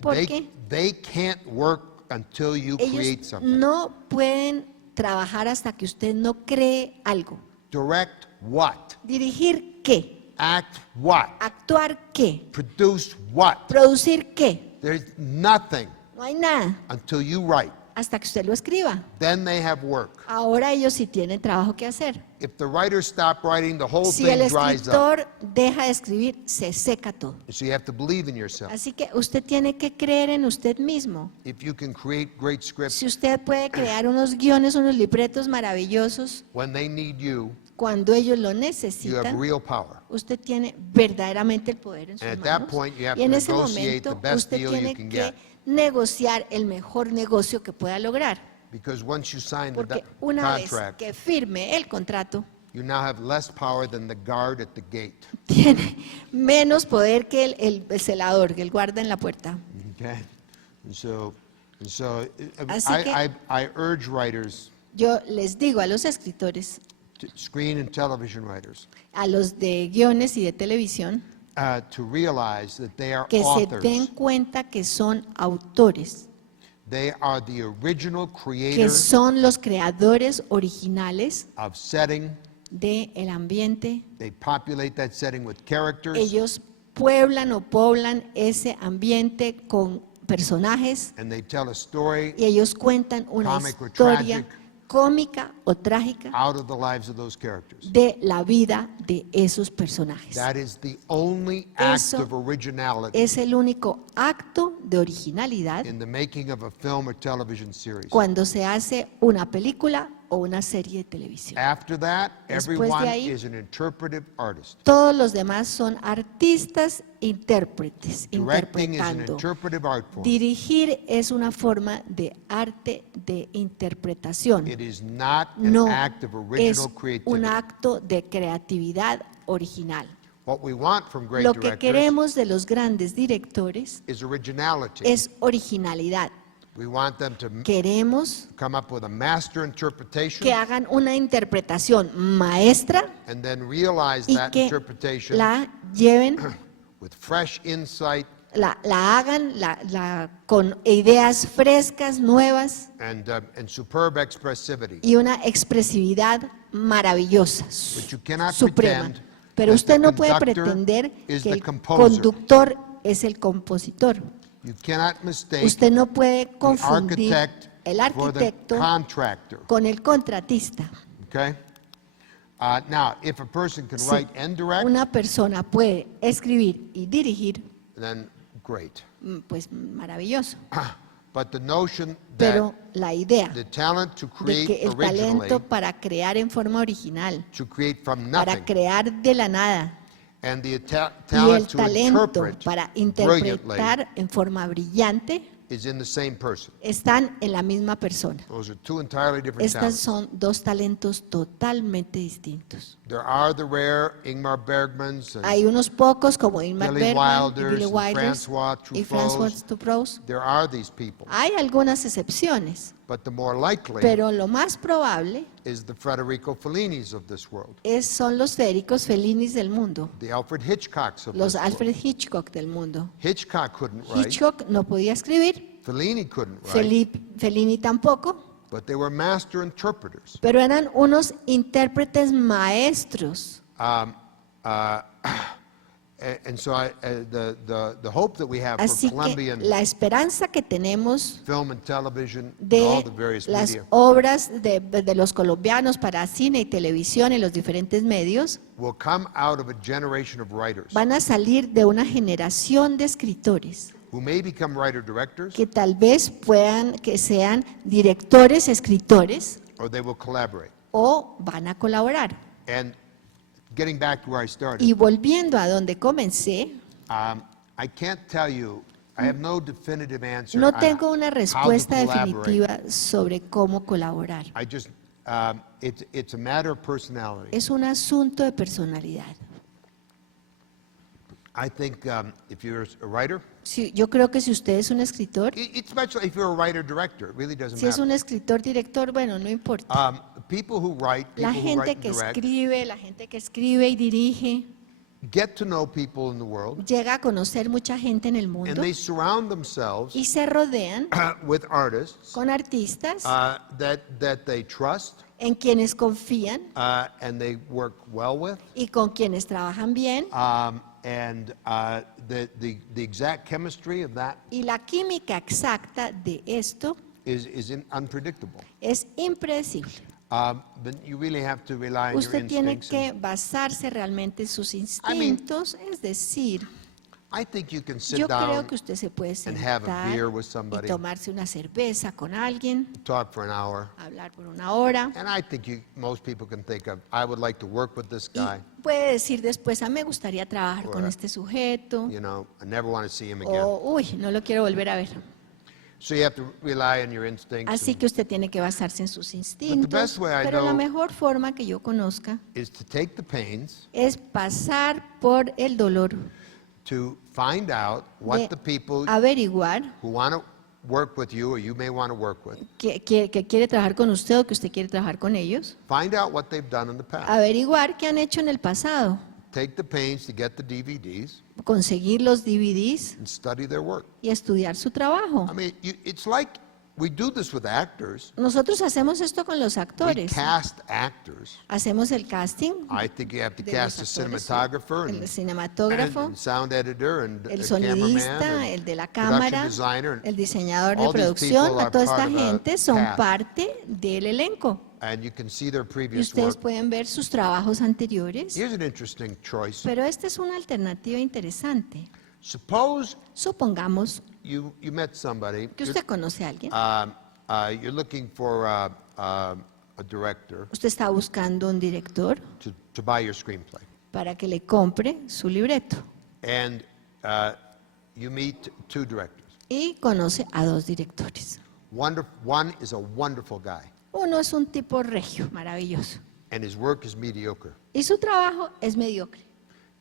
¿Por qué? they can't work until you create Ellos something. no pueden trabajar hasta que usted no cree algo. Direct what? ¿Dirigir qué? Act what? ¿Actuar qué? Produce what? ¿Producir qué? There's nothing No hay nada until you write. hasta que usted lo escriba. Then they have work. Ahora ellos sí tienen trabajo que hacer. If the writers stop writing, the whole Si thing el dries up. escritor deja de escribir, se seca todo. So you have to believe in yourself. Así que usted tiene que creer en usted mismo. If you can create great scripts Si usted puede crear unos guiones, unos libretos maravillosos, when they need you, cuando ellos lo you have necesitan, real power. usted tiene verdaderamente el poder en sus And at that manos. point, you have Y en to ese negotiate the momento best usted deal you tiene can que get. negociar el mejor negocio que pueda lograr. Because once you sign the Porque una vez contract, que firme el contrato, you now have less power than the guard at the gate. tiene menos poder que el celador, que el guarda en la puerta. Okay? And so Así que- I urge writers, Yo les digo a los escritores, screen and television writers, a los de guiones y de televisión, to realize that they are que se den authors. cuenta que son autores, They are the original que creators son los creadores originales of setting. del ambiente. They populate that setting with characters, Ellos pueblan o poblan ese ambiente con personajes and they tell a story y ellos cuentan una Comic or historia tragic. cómica o trágica out of the lives of those characters. de la vida de esos personajes. That is the only act Eso of originality Es el único acto de originalidad in the making of a film or television series. cuando se hace una película o una serie de televisión. After that, Después de everyone ahí, is an interpretive artist. Todos los demás son artistas intérpretes, Directing is an interpretando. interpretive art form. Dirigir es una forma de arte de interpretación. It is not an No act of es original un creativity. acto de creatividad original. What we want from great Lo que directors queremos de los grandes directores is originality. es originalidad. We want them to Queremos come up with a master interpretation que hagan una interpretación maestra and then realize y that que interpretation la lleven, with fresh insight la hagan con ideas frescas, nuevas and superb expressivity. y una expresividad maravillosa, But you cannot suprema. pretend Pero that usted the no puede conductor pretender is que the el composer. conductor es el compositor. You cannot mistake Usted no puede the confundir architect el for the arquitecto contractor. con el contratista. Okay? Now, if a person can Si write and direct, una persona puede escribir y dirigir, then great. pues maravilloso. But the notion Pero that la idea the talent to de create que el originally, talento para crear en forma original, to create from para nothing, crear de la nada, and the y el talent to talento interpret para brilliantly interpretar en forma brillante, is in the same person. están en la misma persona. Those are two entirely different Estas talents. son dos talentos totalmente distintos. There are the rare Ingmar Bergmans, and Hay unos pocos como Ingmar Billy Bergman, y Wilders Billy and Wilders François y Truffaut. François Truffaut. there are these people. Hay algunas excepciones, But the more likely pero lo más probable is the Federico Fellinis of this world, son los Federicos Fellinis del mundo, the Alfred Hitchcocks of los this Alfred world. Hitchcock del mundo. Hitchcock couldn't write, Hitchcock no podía escribir, Fellini couldn't write, Fellini tampoco, but they were master interpreters. pero eran unos intérpretes maestros. And so the hope that we have for Así que Colombian la esperanza que tenemos film and television, and all the de various las media, obras de los colombianos para cine y televisión en los diferentes medios will come out of a generation of writers van a salir de una generación de escritores who may become writer-directors, que tal vez que sean directores, escritores or they will collaborate. o van a colaborar. And getting back to where I started, Y volviendo a donde comencé, I can't tell you, I have no definitive answer no on tengo una how to respuesta collaborate. definitiva sobre cómo colaborar. I just, it's a matter of personality. Es un asunto de personalidad. I think if you're a writer, Yo creo que si usted es un escritor, especially if you're a writer-director, it really doesn't si es matter. un escritor director, bueno, no importa. People who write, La people who gente write que and direct, escribe, la gente que escribe y dirige, get to know people in the world, llega a conocer mucha gente en el and mundo they surround themselves y se rodean with artists con artistas that they trust en quienes confían and they work well with. y con quienes trabajan bien. And the exact chemistry of that Y la química exacta de esto is unpredictable. es impredecible. But you really have to rely on your Usted tiene instincts. que basarse realmente en sus instintos, es decir, I think you can sit yo creo down, que usted se puede and have a sentar beer with y somebody. tomarse una cerveza con alguien, talk for an hour, hablar por una hora and I think most people can think of, I would like to work with this y guy. puede decir después, me gustaría trabajar con Or, este sujeto, You know, I never want to see him again. o uy, no lo quiero volver a ver. So you have to rely on your instincts. Así que usted tiene que basarse en sus instintos, best way I pero la know- mejor forma que yo conozca is to take the pains es pasar por el dolor to find out what de the people averiguar who want to work with you or you may want to work with, que quiere trabajar con usted o que usted quiere trabajar con ellos, find out what they've done in the past. averiguar qué han hecho en el pasado take the pains to get the DVDs conseguir los DVDs and study their work. y estudiar su trabajo. I mean, it's like we do this with actors. Nosotros hacemos esto con los We actores. cast actors. Hacemos el casting I think you have to de cast a los actores, cinematographer el and cinematógrafo, sound editor and el a sonidista, cameraman el de la and production cámara, designer. And el diseñador de all these producción, people a are toda esta part of a gente son cast. parte del elenco. And you can see their Y previous ustedes work. pueden ver sus trabajos anteriores. Here's an interesting choice. Pero esta es una alternativa interesante. Suppose Supongamos you met somebody. que usted conoce a alguien. You're looking for a director Usted está buscando un director to buy your screenplay. para que le compre su libreto. And you meet two directors. Y conoce a dos directores. One is a wonderful guy, Uno es un tipo regio, maravilloso. and his work is mediocre. Y su trabajo es mediocre.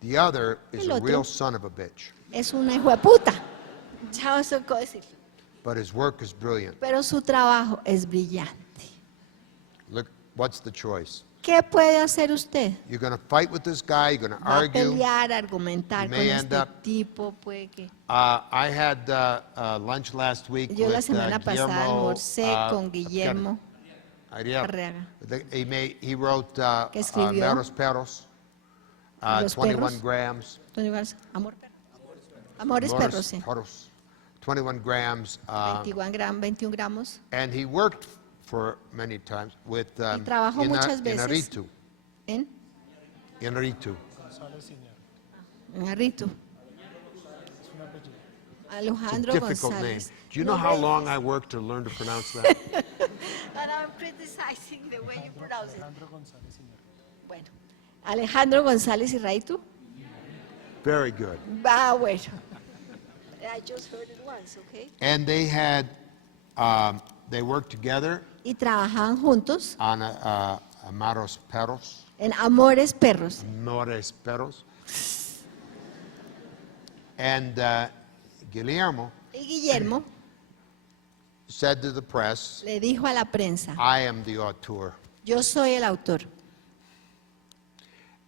The other is El a otro. real son of a bitch, Es una hijo de puta. Ya os tocó decir. but his work is brilliant. Pero su trabajo es brillante. Look, what's the choice? ¿Qué puede hacer usted? You're going to fight with this guy, you're going to Va a argue. pelear, argumentar You con may end este up- tipo, puede que... I had lunch last week Yo la with semana pasada Guillermo, almorcé con Guillermo Arriaga. Arriaga. He wrote Que escribió Meros Perros, Los 21 perros. grams. Antonio Garza, Amor Perro. Amores Perros, sí. Perros, 21 grams. 21 gramos. And he worked for many times with Y trabajó muchas veces. Inarritu. En Inarritu. Arrito. It's a Alejandro difficult name. González. Do you know No how me- long I worked to learn to pronounce that? And I'm criticizing the way you pronounce it. Bueno, Alejandro González Irraitu. Very good. Va, bueno. I just heard it once, okay? And they worked together Y trabajaban juntos on Maros Perros. en Amores Perros. Mores Perros. And Guillermo Y Guillermo said to the press, le dijo a la prensa, I am the auteur. yo soy el autor.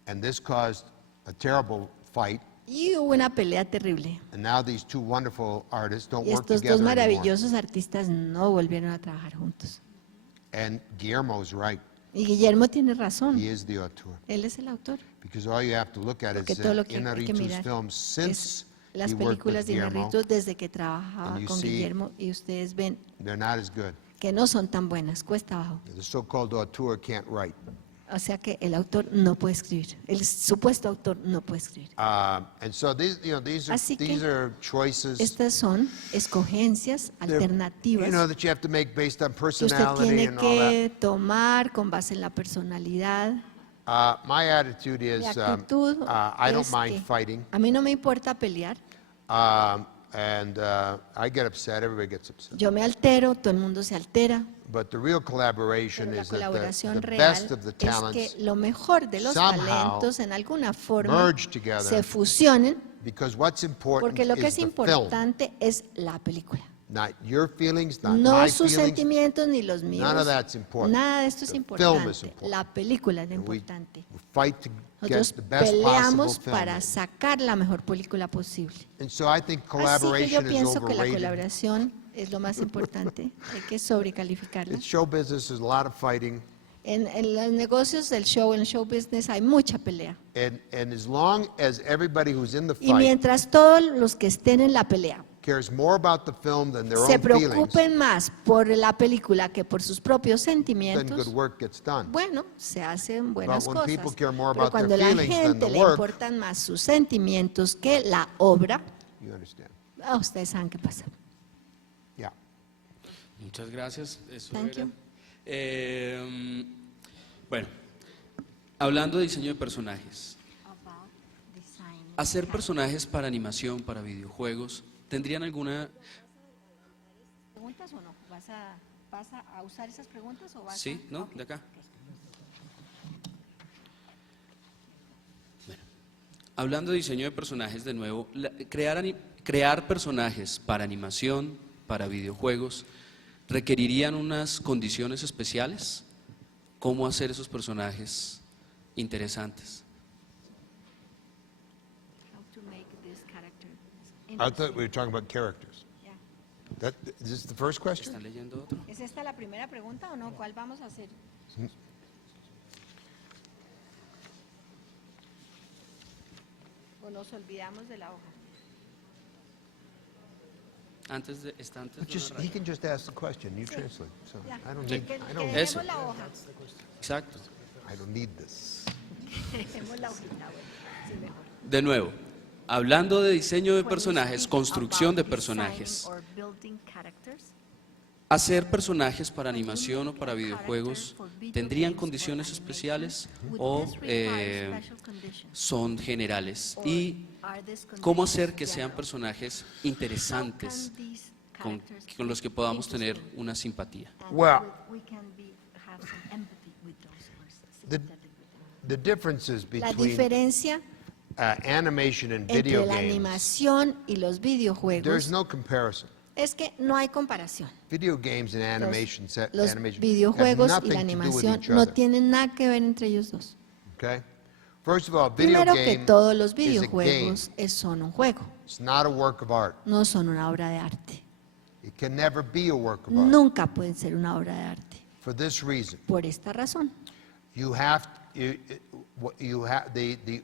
And this caused a terrible fight. Y hubo una pelea terrible. And now these two wonderful artists don't Y work estos dos together anymore. maravillosos artistas no volvieron a trabajar juntos. And Guillermo's right. Y Guillermo tiene razón. He is the auteur. Él es el autor. Because all you have to look at Porque is todo lo que hay que Inarritu's mirar films since es las he worked with películas de Guillermo. Inarritu desde que trabajaba and you con see- Guillermo y ustedes ven They're not as good. que no son tan buenas, cuesta abajo. The so-called auteur can't write. O sea que el autor no puede escribir, el supuesto autor no puede escribir. And so these Así que are choices Estas son escogencias they're, alternativas that you have to make based on que usted personality tiene and all that. que tomar con base en la personalidad. My attitude Mi is actitud I don't es mind que fighting. a mí no me importa pelear, And I get upset, everybody gets upset. yo me altero, todo el mundo se altera, But the real collaboration pero la is that colaboración the real best of the es que talents lo mejor de los somehow talentos en alguna forma merge together, se fusionen, because what's important porque lo que is es the film, importante es la película. not your feelings, not No my sus feelings. sentimientos ni los míos. None of that's important. Nada de esto es The film importante. is important. La película es lo And we importante. fight to get Nosotros the best possible peleamos film. para sacar la mejor película posible. And so I think Así que yo collaboration is pienso que la overrated. colaboración es lo más importante. Hay que sobrecalificarla. It's show business, there's a lot of fighting. En los negocios del show, en el show business, hay mucha pelea. And as long as everybody who's in the Y fight mientras todos los que estén en la pelea cares more about the film than their se own feelings, preocupen más por la película que por sus propios then sentimientos, good work gets done. bueno, se hacen buenas But when people cosas. care more Pero about their cuando la feelings than gente the le work, importan más sus sentimientos que la obra, You understand? ustedes saben qué pasa. Yeah. Muchas gracias. Eso Thank era. you. Bueno, hablando de diseño de personajes, hacer personajes para animación, para videojuegos, ¿tendrían alguna? ¿Preguntas o no? ¿Vas a usar esas preguntas o vas Sí, ¿no? De acá. Bueno, hablando de diseño de personajes de nuevo, crear personajes para animación, para videojuegos, ¿requerirían unas condiciones especiales? ¿Cómo hacer esos personajes interesantes? I thought we were talking about characters. Ya. Is this the first question? ¿Están leyendo otro? ¿Es esta la primera pregunta o no? ¿Cuál vamos a hacer? ¿O nos olvidamos de la hoja? Está antes de Just, una he raya. can just ask the question. You translate. So Ya. I don't Sí. need. Que I don't. dejemos Eso. la hoja. Exacto. I don't need this. Dejemos la hojita, bueno. Sí, mejor. De nuevo, hablando de diseño de When we personajes, speak construcción de about personajes, designing or building characters, hacer personajes para animación o para videojuegos, ¿tendrían condiciones especiales o son generales? ¿Y cómo hacer que sean personajes interesantes con los que podamos tener una simpatía? Well, the differences la between diferencia animation and entre video la games, animación y los there's videojuegos no comparison. es que no hay comparación. Video games and animation, Los animation videojuegos have y nothing la to do with animación each no other. tienen nada que ver entre ellos dos. Okay? First of all, video Primero que game todos los is a game. videojuegos son un juego, It's not a work of art. no son una obra de arte. It can never be a work of art. Nunca pueden ser una obra de arte. For this reason, Por esta razón, you have the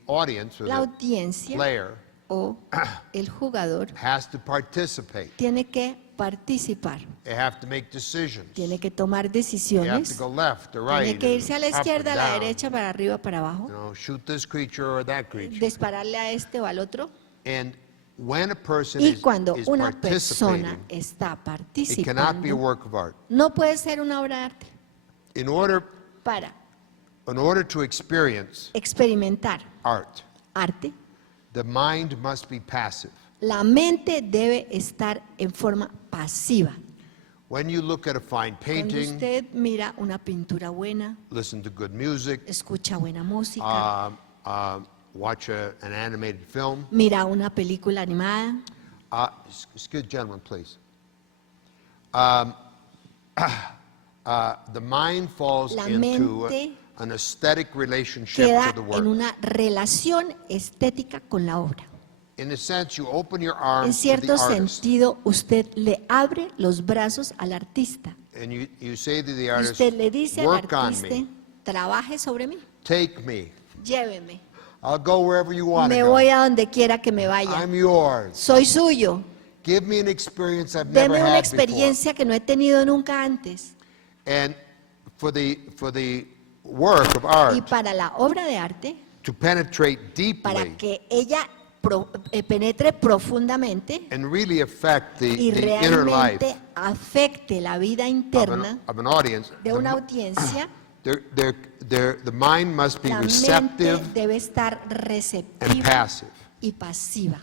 audience or la the audiencia player o el jugador has to participate. tiene que participar, They have to make decisions. tiene que tomar They have to decisiones, go left or right. tiene que irse a la up or izquierda, a la down. derecha, para arriba, para abajo, You know, shoot this creature or that creature. dispararle a este o al otro. And when a person Y is cuando una persona participating, está it cannot be a participando, work of art. no puede ser una obra de arte. In order to experience Experimentar art, arte, the mind must be passive. la mente debe estar en forma pasiva. When you look at a fine Cuando painting, usted mira una pintura buena, listen to good music, escucha buena música, watch an animated film. mira una película animada, Excuse, gentlemen, please. The mind falls La into mente an aesthetic relationship queda to the en work. una relación estética con la obra. In a sense, you open your En arms to the cierto artist, sentido, usted le abre los brazos al artista. and you say to the Y artist, usted le dice al work on artista, me, trabaje sobre mí, take me. lléveme, I'll go wherever you want me to voy go. a donde quiera que me vaya, I'm yours. soy suyo, Give me an experience I've never deme una had before. experiencia que no he tenido nunca antes. And for the work of Y art para la obra de arte, to penetrate para deeply que ella penetre profundamente and really affect y the inner life realmente afecte la vida interna of an audience, de una audiencia, the mind must be la mente receptive debe estar and receptiva passive. y pasiva.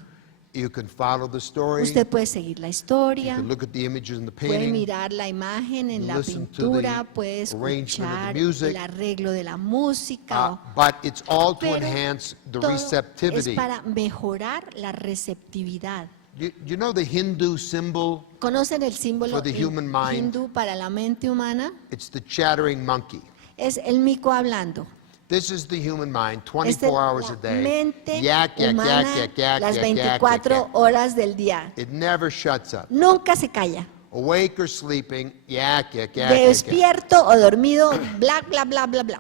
You can follow the story. Usted puede seguir la You historia, can look at the images in the puede painting. mirar la imagen en la listen to pintura, the puede arrangement of the escuchar music. el arreglo de la música, But it's all to pero enhance the todo es receptivity. para mejorar la receptividad. You know the Hindu symbol? ¿Conocen el símbolo For the human mind. hindú para la mente humana? It's the chattering monkey. Es el mico hablando. This is the human mind, Es 24 hours a la day. mente Yak, yak, humana yak, yak, yak, las yak, yak, 24 yak, yak. horas del día. It never shuts up. Nunca se calla. Awake or sleeping, yak, yak, yak, yak, yak. Despierto o dormido, bla, bla, bla, bla, bla.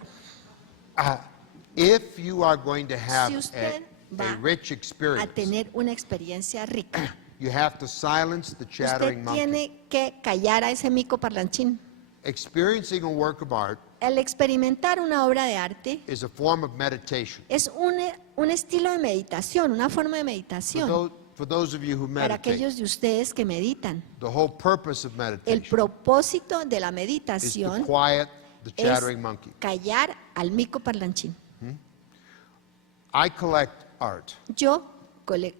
If you are going to have Si usted a va rich A experience, tener una experiencia rica. you have to silence the chattering Usted monkey. tiene que callar a ese mico parlanchín. Experiencing a work of art El experimentar una obra de arte is a form of meditation. es un estilo de meditación, una forma de meditación. For those of you who Para meditate, aquellos de ustedes que meditan. the whole purpose of El meditation propósito de la is to meditación quiet the es chattering monkey. callar al mico parlanchín. I collect art. Yo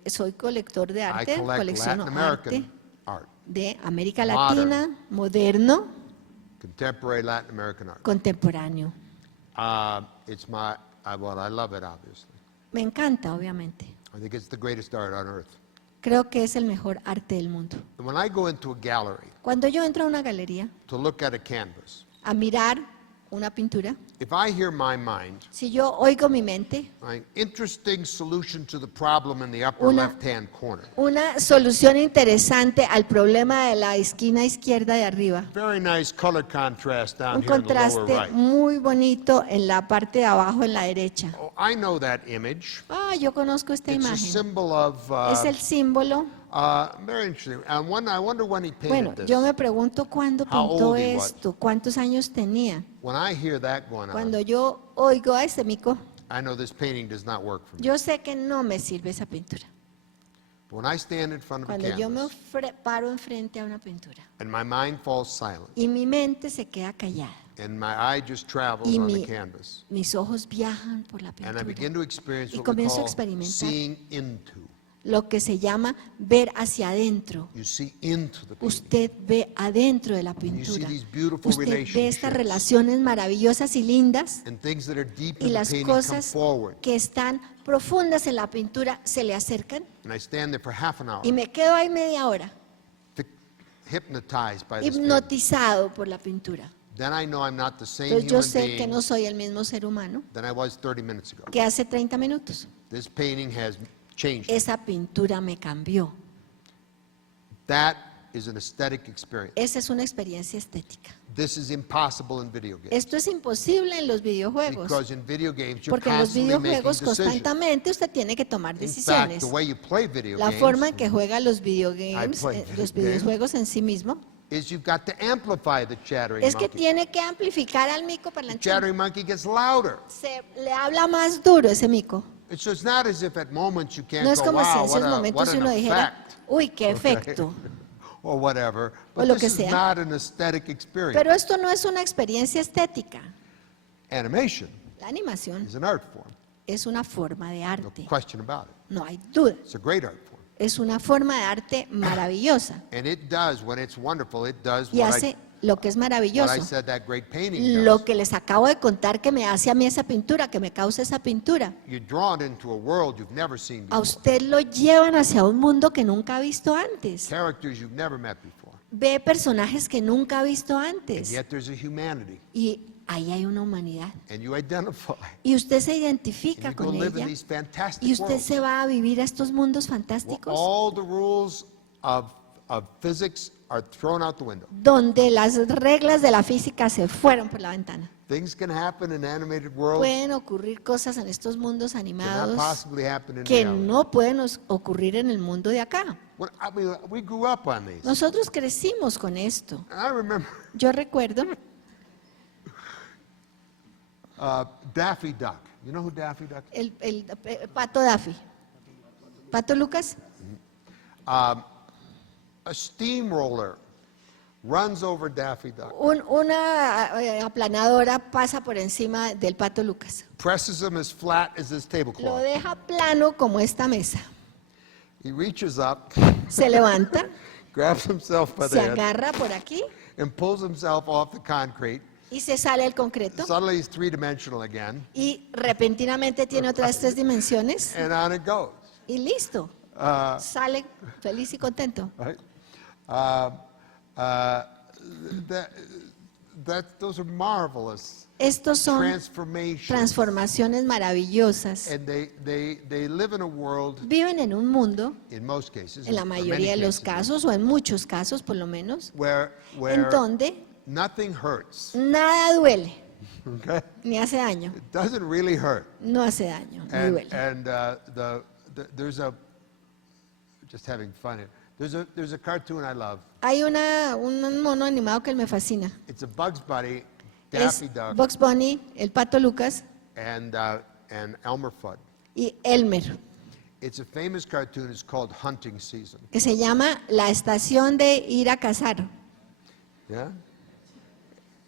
soy colector de I arte, collect colecciono Latin arte American art, de América Modern. Latina, moderno, contemporary Latin American art. contemporáneo. It's well, I love it, obviously. Me encanta, obviamente. I think it's the greatest art on earth. Creo que es el mejor arte del mundo. And when I go into a gallery Cuando yo entro a una galería to look at a canvas, a mirar una pintura, if I hear my mind, si yo oigo mi mente, interesting solution to the problem in the upper Una- left-hand corner. una solución interesante al problema de la esquina izquierda de arriba. Very nice color contrast down Un here in the lower contraste right. muy bonito en la parte de abajo, en la derecha. Oh, I know that image. Ah, yo conozco esta It's a imagen. symbol of, Es el símbolo. very interesting. And I wonder when he painted Bueno, this. yo me pregunto cuándo How pintó old he was. esto, cuántos años tenía. When I hear that going Cuando on, yo oigo a este mico, I know this painting does not work for me. yo sé que no me sirve esa pintura. But when I stand in front of a Cuando yo me canvas paro enfrente a una pintura and my mind falls silent y mi mente se queda callada, and my eye just travels Y on the mi- canvas mis ojos viajan por la and I begin pintura, to experience Y what we comienzo a call experimentar. seeing into. lo que se llama ver hacia adentro. You see into the painting. Usted ve adentro de la you see pintura. these beautiful Usted ve estas relationships relaciones maravillosas y lindas and things that are deep y in the las painting come cosas forward. que están profundas en la pintura se le acercan And I stand there for half an hour, y me quedo ahí media hora hypnotized by this painting. hipnotizado por la pintura. Then I know I'm not the same Entonces yo human sé que being no soy el mismo ser humano than I was 30 minutes ago. que hace 30 minutos. This painting has changed. me. Esa pintura me cambió. That is an aesthetic experience. Esa es una experiencia estética. This is impossible in video games. Esto es imposible en los videojuegos, Because in video games, you're porque en los constantly making videojuegos decisions. constantemente usted tiene que tomar In fact, decisiones. the way you play video La games forma en que juega los videogames, play los video videojuegos en sí mismo, is you've got to amplify the chattering es que monkey. tiene que amplificar al mico The parlante. chattering monkey gets louder. Se le habla más duro ese mico. It's just not as if at moments you can't No es go, como si en wow, esos what momentos an uno dijera, effect, uy, qué efecto. or whatever. O But lo this que is sea. not an aesthetic experience. Pero esto no es una experiencia estética. Animation La animación is an art form, es una forma de no arte, question about it. no hay duda. It's a great art form. Es una forma de arte maravillosa And it does, when it's wonderful, it does y what hace lo que es what I maravilloso. said that great painting Lo does. que les acabo de contar que me hace a mí esa pintura, que me causa esa pintura. You're drawn into a world you've never seen A before. usted lo llevan hacia un mundo que nunca ha visto antes. Characters you've never met before. Ve personajes que nunca ha visto And antes. yet there's a humanity. Y ahí hay una humanidad. And you identify. Y usted se And identifica you go con live in ella. these fantastic Y usted worlds. se va a vivir a estos mundos Where fantásticos all the rules of physics are thrown out the window. donde las reglas de la física se fueron por la ventana. Things can happen in animated worlds Pueden ocurrir cosas en estos mundos that cannot animados possibly happen in que reality. no pueden ocurrir en el mundo de acá. Well, I mean, we grew up on these. Nosotros crecimos con esto. And I remember Yo recuerdo Daffy Duck. You know who Daffy Duck is? el Pato Daffy. Pato Lucas. A steamroller runs over Daffy Duck, Una aplanadora pasa por encima del Pato Lucas. presses him as flat as this Lo tablecloth. deja plano como esta mesa. He reaches up, Se levanta, grabs himself by se the head, agarra por aquí and pulls himself off the concrete. y se sale el concreto. Suddenly he's three-dimensional again, Y repentinamente tiene otras 3 dimensiones and on it goes. y listo. Uh, Sale feliz y contento. right? Those are marvelous Estos son transformations. transformaciones maravillosas. And they live in a world, Viven en un mundo, in most cases, en la or many mayoría de los cases, casos, o en muchos casos por lo menos, where en donde nothing hurts. nada duele, Okay? ni hace daño. It doesn't really hurt. No hace daño, ni And, duele. there's a, just having fun here. There's a cartoon I love. Hay un mono animado que me fascina. It's a Bugs Bunny, Es Daffy Duck, Bugs Bunny, el Pato Lucas and Elmer Fudd. y Elmer, It's a famous cartoon. It's called Hunting Season. que se llama La estación de ir a cazar. Yeah?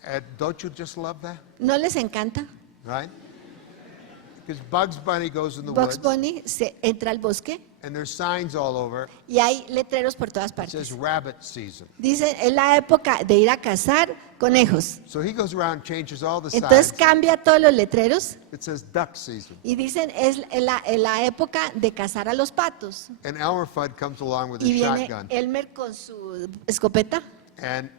And don't you just love that? ¿No les encanta? Right? Because Bugs Bunny goes in the Bugs woods, Bunny se entra al bosque and there's signs all over. y hay letreros por todas It partes. says Rabbit Season. Dicen, es la época de ir a cazar conejos. So he goes around, changes all the Entonces signs. cambia todos los letreros It says Duck Season. y dicen, es la época de cazar a los patos. And Elmer Fudd comes along with Y his viene shotgun, Elmer con su escopeta and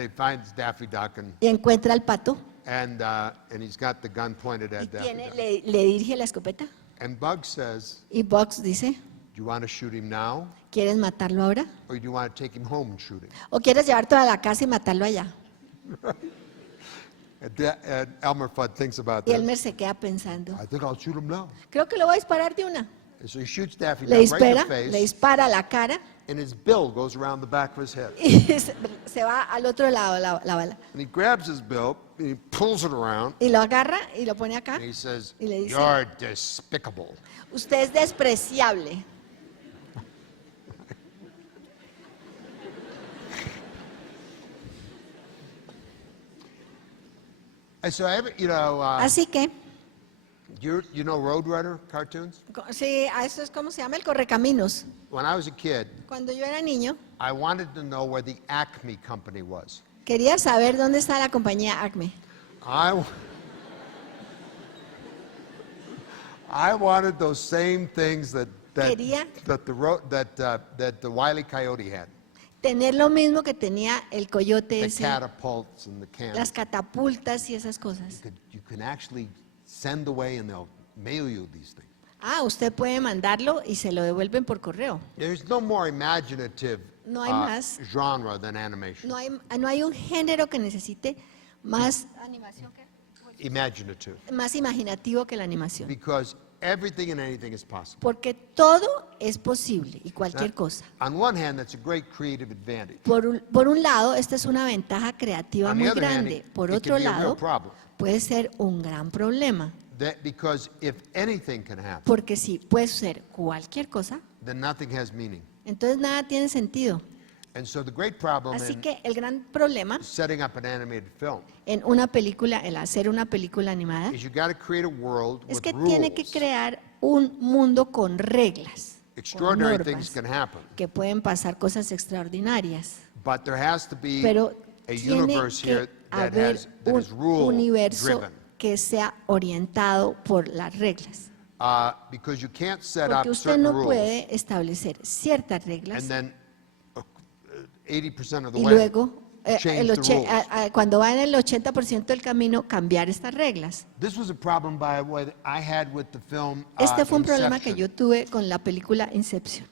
he finds Daffy Duck, y encuentra al pato and he's got the gun pointed y at Daffy tiene, Duck. le dirige la escopeta. And Bugs says, Y Bugs dice, do you want to shoot him now, ¿quieres matarlo ahora? or do you want to take him home and shoot him? ¿O quieres llevártelo a la casa y matarlo allá? And Elmer Fudd thinks about Y that. Elmer se queda pensando, I think I'll shoot him now. creo que lo voy a disparar de una. And so he shoots Daffy Le Duck right in dispara, the face, le dispara a la cara and his bill goes around the back of his head. y se va al otro lado la bala. And he grabs his bill, and he pulls it around, Y lo agarra y lo pone acá. and he says, Y le dice, you're despicable. usted es despreciable. And so, Así que, you know Roadrunner cartoons? sí, a eso es como se llama el correcaminos. When I was a kid, Cuando yo era niño, I wanted to know where the Acme Company was. quería saber dónde está la compañía Acme. I wanted those same things that Quería- the Wile E. Coyote had. Tener lo mismo que tenía el coyote The ese, catapults and the cannons. las catapultas y esas cosas. You can actually send away and they'll mail you these things. Ah, usted puede mandarlo y se lo devuelven por correo. There's no more imaginative No hay más. genre than animation. No hay un género que necesite más animación, Imaginative. más imaginativo que la animación. Because everything and anything is possible. Porque todo es posible y cualquier cosa. On one hand, that's a great creative advantage. Por un lado, esta es una ventaja creativa On the muy other hand, grande. it Por can otro be a real lado, problem. puede ser un gran problema. Because if anything can happen, Porque si puede ser cualquier cosa, then nothing has meaning. entonces nada tiene sentido. And so the great problem Así in que el gran problema setting up an animated film en una película, el hacer una película animada, is you got to create a world es with que rules. tiene que crear un mundo con reglas, con Extraordinary things normas, can happen, que pueden pasar cosas extraordinarias. but there has to be Pero a tiene universe que here that haber that un is rule universo driven. que sea orientado por las reglas. Because you can't set Porque up usted certain no rules puede establecer ciertas reglas and then 80% of the y way luego, change the rules. cuando va en el 80% del camino, cambiar estas reglas. This was a problem, by the way, that I had with the film Este fue un problema que Inception. yo tuve con la película Inception.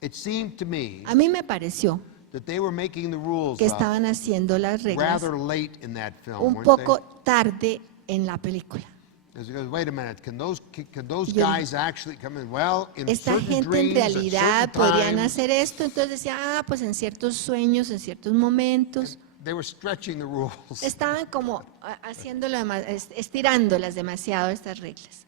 It seemed to me A mí me pareció that they were making the rules que up estaban haciendo las reglas rather late in that film, un weren't poco they? tarde en la película. Because it goes, wait a minute, can those Y yo- guys actually come in? Well, in Esta certain gente en dreams, at realidad certain podrían times, hacer esto, entonces decía, pues en ciertos sueños, en ciertos momentos, they were stretching the rules. estaban como haciéndolo, estirándolas demasiado estas reglas.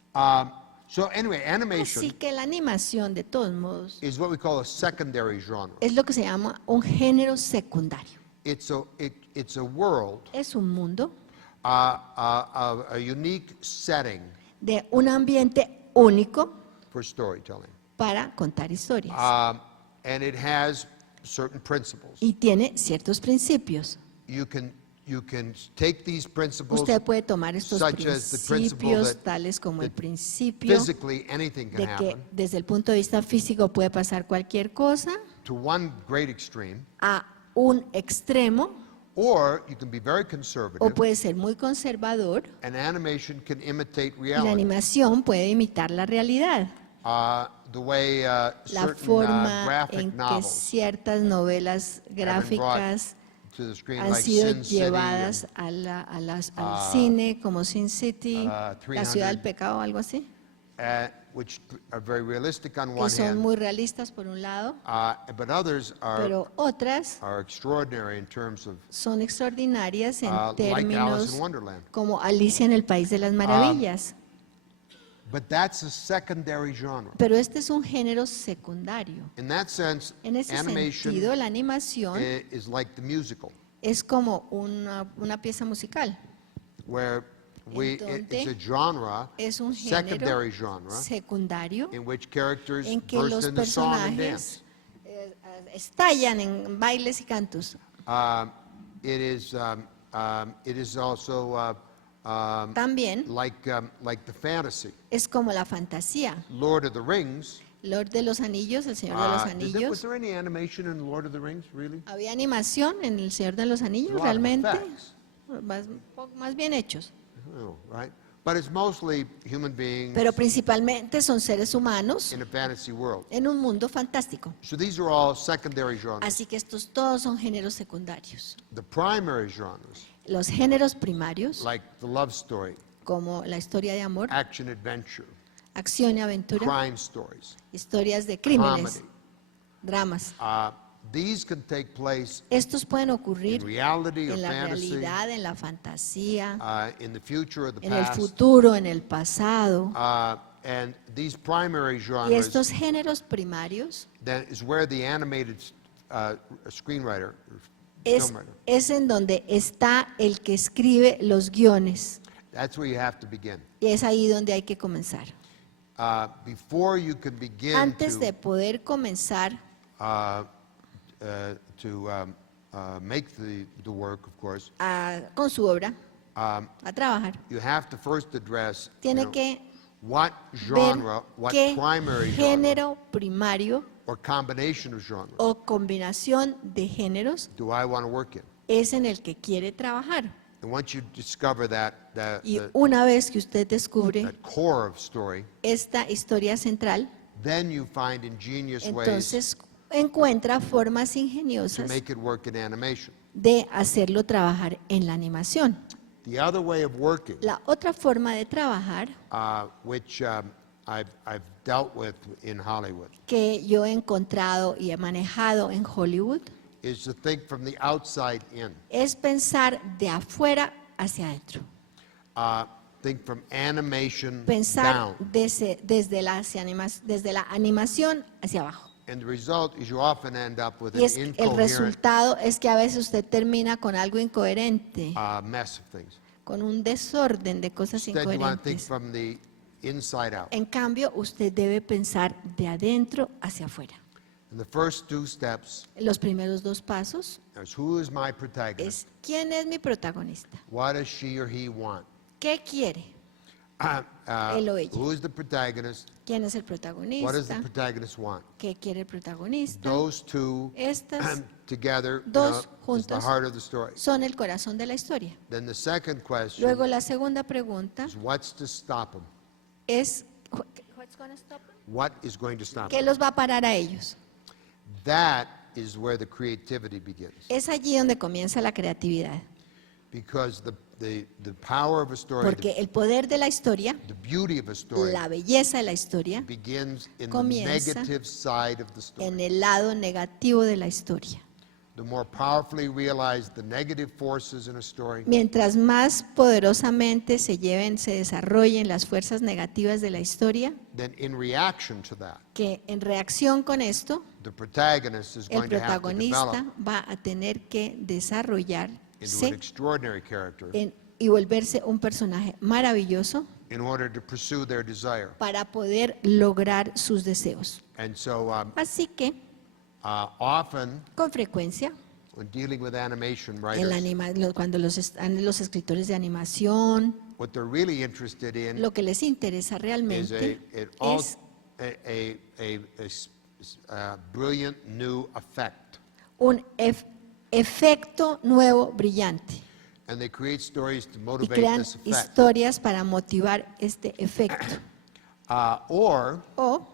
So anyway, Así animation que la animación, de todos modos, is what we call a secondary genre. es lo que se llama un género secundario. It's a world, Es un mundo a unique setting de un ambiente único for storytelling. para contar historias. And it has certain principles. Y tiene ciertos principios. You can take these principles, Usted puede tomar estos such as the principle principios, that- tales como el that principio physically anything can de que happen, desde el punto de vista físico puede pasar cualquier cosa, to one great extreme, a un extremo, or you can be very o conservative, puede ser muy conservador, and animation can imitate y la reality. animación puede imitar la realidad. The way La certain forma graphic en que novels ciertas novelas have been gráficas brought to the screen, han like sido Sin City llevadas al cine, como Sin City, La 300. Ciudad del Pecado, algo así, which are very realistic on que one son hand, muy realistas por un lado, but others pero otras are extraordinary in terms of son extraordinarias en like Alice términos in Wonderland. como Alicia en el País de las Maravillas. But that's a secondary genre. Pero este es un género secundario. In that sense, En ese animation sentido, la animación is like the musical, es como una pieza musical. where En it's donde a genre, Es un secondary género genre, secundario in which characters en que burst los into song and dance. personajes estallan en bailes y cantos. It is also También like the fantasy. es como la fantasía. Lord of the Rings. Lord de los Anillos, El Señor de los Was Anillos. there any animation in Lord of the Rings, really? ¿Había animación en El Señor de los Anillos A lot of realmente? effects. más bien hechos. Oh, right? But it's mostly human beings Pero principalmente son seres humanos in a fantasy world. en un mundo fantástico. So these are all secondary genres. Así que estos todos son géneros secundarios. The primary genres, Los géneros primarios, like the love story, como la historia de amor, action adventure, acción y aventura, crime stories, historias de crímenes, comedy. dramas. These can take place Estos pueden in ocurrir reality or en la fantasy, realidad, en la fantasía, in the future or the en el past. futuro, en el pasado. And these primary Y genres, estos géneros primarios that is where the animated screenwriter, or es, film writer, es en donde está el que escribe los guiones. that's where you have to begin. Y es ahí donde hay que comenzar. Before you can begin Antes de poder comenzar to make the work, of course, con su obra, a trabajar, you have to first address tiene que what ver genre, what qué primary genre, género primario or combination of genres o combinación de géneros do I want to work in. es en el que quiere trabajar. And once you discover that Y una vez que usted descubre that core of story, esta historia central, then you find ingenious ways entonces encuentra formas to ingeniosas make it work in animation. de hacerlo trabajar en la animación. The other way of working, La otra forma de trabajar which I've dealt with in Hollywood, que yo he encontrado y he manejado en Hollywood is to think from the outside in. es pensar de afuera hacia adentro. Think from animation Pensar down. desde la animación hacia abajo. And the result is you often end up with Y an el incoherent resultado es que a veces usted termina con algo incoherente, mess of things. con un desorden de cosas Instead, you want to think incoherentes. from the inside out. En cambio, usted debe pensar de adentro hacia afuera. And the first two steps Los primeros dos pasos is who is my protagonist? es ¿quién es mi protagonista? What does she or he want? ¿Qué quiere? Él o ella. Who is the protagonist? ¿Quién es el What does the protagonista? protagonist want? ¿Qué quiere el protagonista? Those two Estas together dos is the juntas heart of the story. son el corazón de la historia. Then the second question Luego la segunda pregunta is what's to stop them? es What is going to stop ¿qué them? los va a parar a ellos? That is where the creativity begins. Es allí donde comienza la creatividad, Because the power of a story, porque el poder de la historia, the beauty of a story la belleza de la historia, begins in the comienza negative side of the en story. el lado negativo de la historia. The more powerfully realized the negative forces in a story, Mientras más poderosamente se desarrollen las fuerzas negativas de la historia, then in reaction to that, que en reacción con esto, the protagonist is el going to have to protagonista develop va a tener que into an desarrollarse extraordinary character y volverse un personaje maravilloso in order to pursue their desire. para poder lograr sus deseos. And so Así que, often con frecuencia, when dealing with animation en writers, cuando los escritores de animación, what they're really interested in lo que les interesa is realmente es a brilliant new effect. un efecto nuevo brillante. And they create stories to Y motivate crean this effect. historias para motivar este efecto. Or O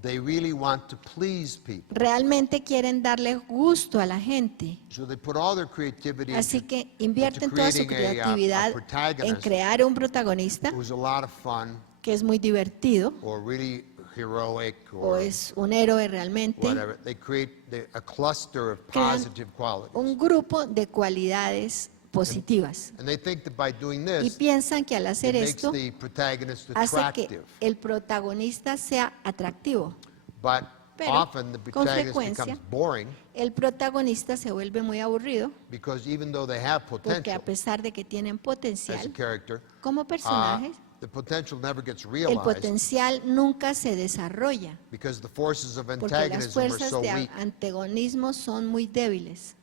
they really want to please people. realmente quieren darle gusto a la gente. So they put all their creativity Así into que invierten toda su creating a creatividad protagonist en crear un protagonista who's a lot of fun que es muy divertido or really heroic o or es un héroe realmente. whatever. They create a cluster of Crean positive qualities. un grupo de cualidades positivas. And they think that by doing Y this, piensan que al it hacer makes esto the protagonist hace que attractive. el protagonista sea atractivo. But Pero, often the con protagonist frecuencia, becomes boring El protagonista se vuelve muy aburrido because even though they have porque potential a pesar de que tienen as a potencial character, como personajes, the potential never gets el realized potencial nunca se desarrolla because the forces of porque las antagonism are fuerzas so de weak. antagonismo son muy débiles.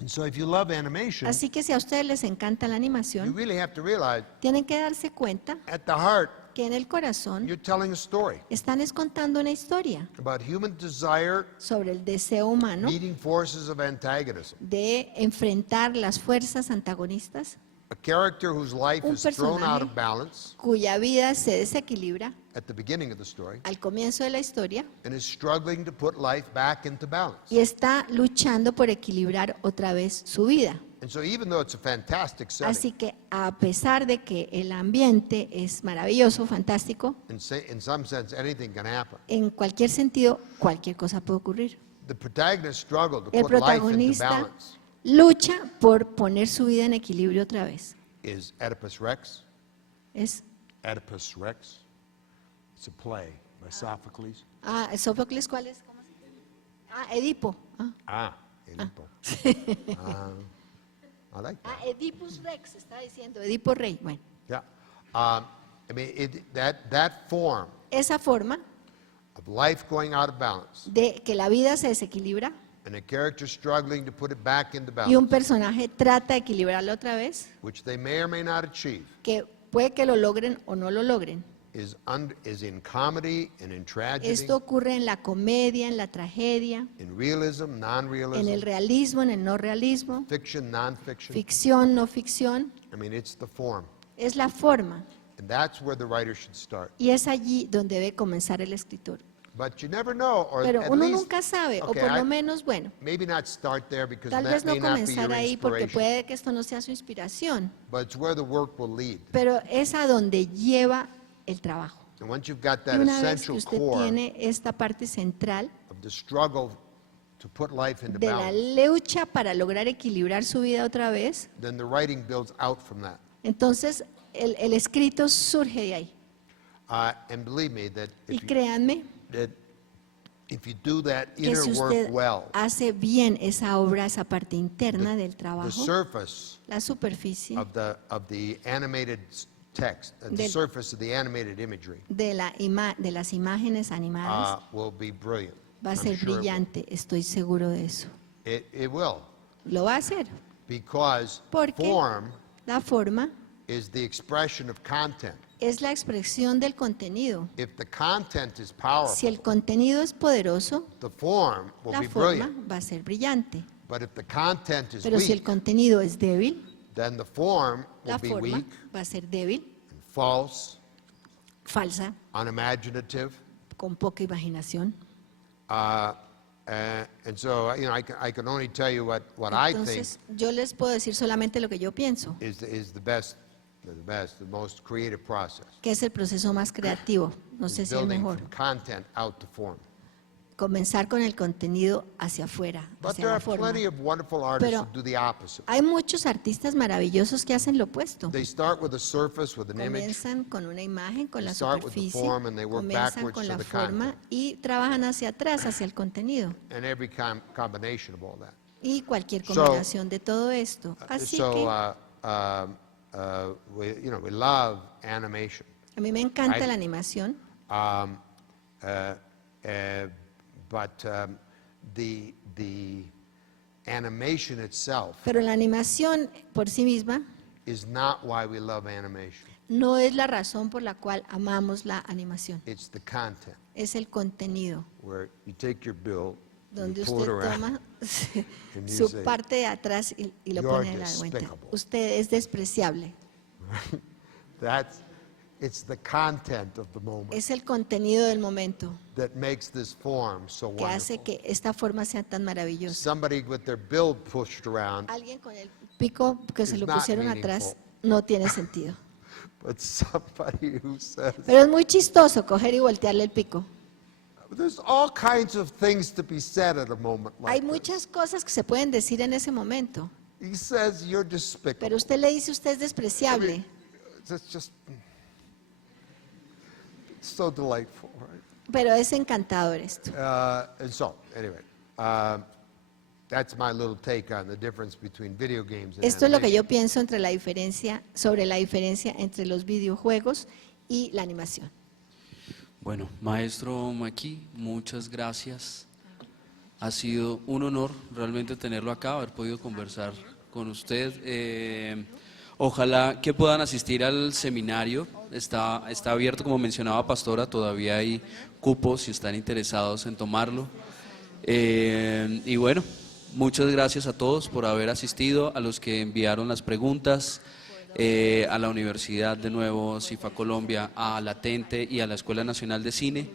And so if you love animation, Así que si a ustedes les encanta la you animación, really have to realize tienen que darse cuenta at the heart Porque en el corazón you're telling a story están es contando una historia about human desire sobre el deseo humano meeting forces of antagonism. de enfrentar las fuerzas antagonistas, A character whose life Un is thrown out of personaje. balance cuya vida se desequilibra at the beginning of the story al comienzo de la historia and is struggling to put life back into balance. y está luchando por equilibrar otra vez su vida. And so even though it's a fantastic setting, Así que a pesar de que el ambiente es maravilloso, fantástico, in some sense anything can happen. en cualquier sentido, cualquier cosa puede ocurrir. The protagonist struggled to El put life into protagonista balance. lucha por poner su vida en equilibrio otra vez. Is Oedipus Rex? Es, Oedipus Rex. It's a play by Sophocles. Sófocles, ¿cuál es? ¿Cómo se llama? Edipo. Edipo. I like that. Edipus Rex, está diciendo, Edipo Rey. Bueno, Yeah. I mean, that form esa forma of life going out of balance de que la vida se desequilibra and a character struggling to put it back into y un balance, personaje trata de equilibrarlo otra vez, which they may or may not achieve, que puede que lo logren o no lo logren. is in comedy and in tragedy, Esto ocurre en la comedia, en la tragedia, in realism, en el non-realism, realismo, en el no realismo, fiction, non-fiction. ficción, no ficción. I mean, it's the form. Es la forma And that's where the writer should start. y es allí donde debe comenzar el escritor. But you never know, or Pero at uno least, nunca sabe, o okay, por lo I- menos, bueno, maybe not start there because tal that vez no may not be comenzar your ahí porque inspiration, puede que esto no sea su inspiración, but it's where the work will lead. pero es a donde lleva el trabajo. And once you've got Y that una vez que essential usted core tiene esta parte central of the struggle to put life into de la balance, lucha para lograr equilibrar su vida otra vez, then the writing builds out from that. entonces el escrito surge de ahí. And believe me that Y créanme that if you do that que inner si work usted well, hace bien esa obra, esa parte interna del the trabajo, surface la superficie of the animated text, the Del- surface of the animated imagery de las imágenes animadas, will be brilliant. va a I'm ser sure it will. brillante, estoy seguro de eso. It will, Lo va a hacer, because porque form la forma is the expression of content. es la expresión del contenido. If the content is Si powerful, el contenido es poderoso, the form will la be forma brilliant. va a ser brillante. But if the content is Pero si el weak, contenido es débil, then the form will la be forma weak va a ser débil, and false, falsa, unimaginative. con poca imaginación. And so, I can only tell you what I think Entonces, yo les puedo decir solamente lo que yo pienso, is the most creative process. que es el proceso más creativo, no sé is si el building mejor. from content out to form. Comenzar con el contenido hacia afuera, But hacia there la are forma. plenty of wonderful artists Pero who do the opposite. hay muchos artistas maravillosos que hacen lo opuesto. They start with a surface, with an image, Comienzan con una imagen, con They la start with the superficie, form and they work comienzan backwards con to la the forma content. y trabajan hacia atrás, hacia el contenido. and every combination of all that. Y cualquier So- combinación de todo esto. Así So, que we love animation. a mí me encanta I- la animación, But the animation itself pero la animación por sí misma is not why we love animation. no es la razón por la cual amamos la animación. It's the content, Es el contenido, where you take your bill, donde you pull it usted around, toma and you su say, parte de atrás y lo "You're pone en la vuelta. despicable." Usted es despreciable. it's the content of the moment Es el contenido del momento that makes this form so que hace wonderful. que esta forma sea tan maravillosa. Somebody with their bill pushed around, Alguien con el pico que se It's lo not pusieron atrás meaningful. no tiene sentido. but somebody who says, Pero es muy chistoso coger y voltearle el pico. there's all kinds of things to be said at a moment Hay like this. muchas cosas que se pueden decir en ese momento, He says you're despicable. pero usted le dice usted es despreciable. It's just it's so delightful, right? Pero es encantador esto. And so, anyway, that's my little take on the difference between video games and Esto es lo que animation. yo pienso sobre la diferencia entre los videojuegos y la animación. Bueno, maestro Maki, muchas gracias. Ha sido un honor realmente tenerlo acá, haber podido conversar con usted. Ojalá que puedan asistir al seminario, está abierto, como mencionaba Pastora, todavía hay cupos si están interesados en tomarlo. Y bueno, muchas gracias a todos por haber asistido, a los que enviaron las preguntas, a la Universidad de nuevo, CIFA Colombia, a Latente y a la Escuela Nacional de Cine,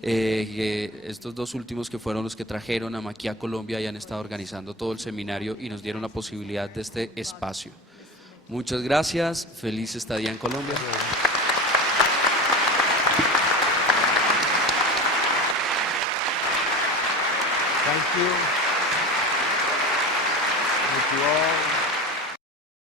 estos dos últimos que fueron los que trajeron a Maquia Colombia y han estado organizando todo el seminario y nos dieron la posibilidad de este espacio. Muchas gracias, feliz estadía en Colombia. Thank you. Thank you all.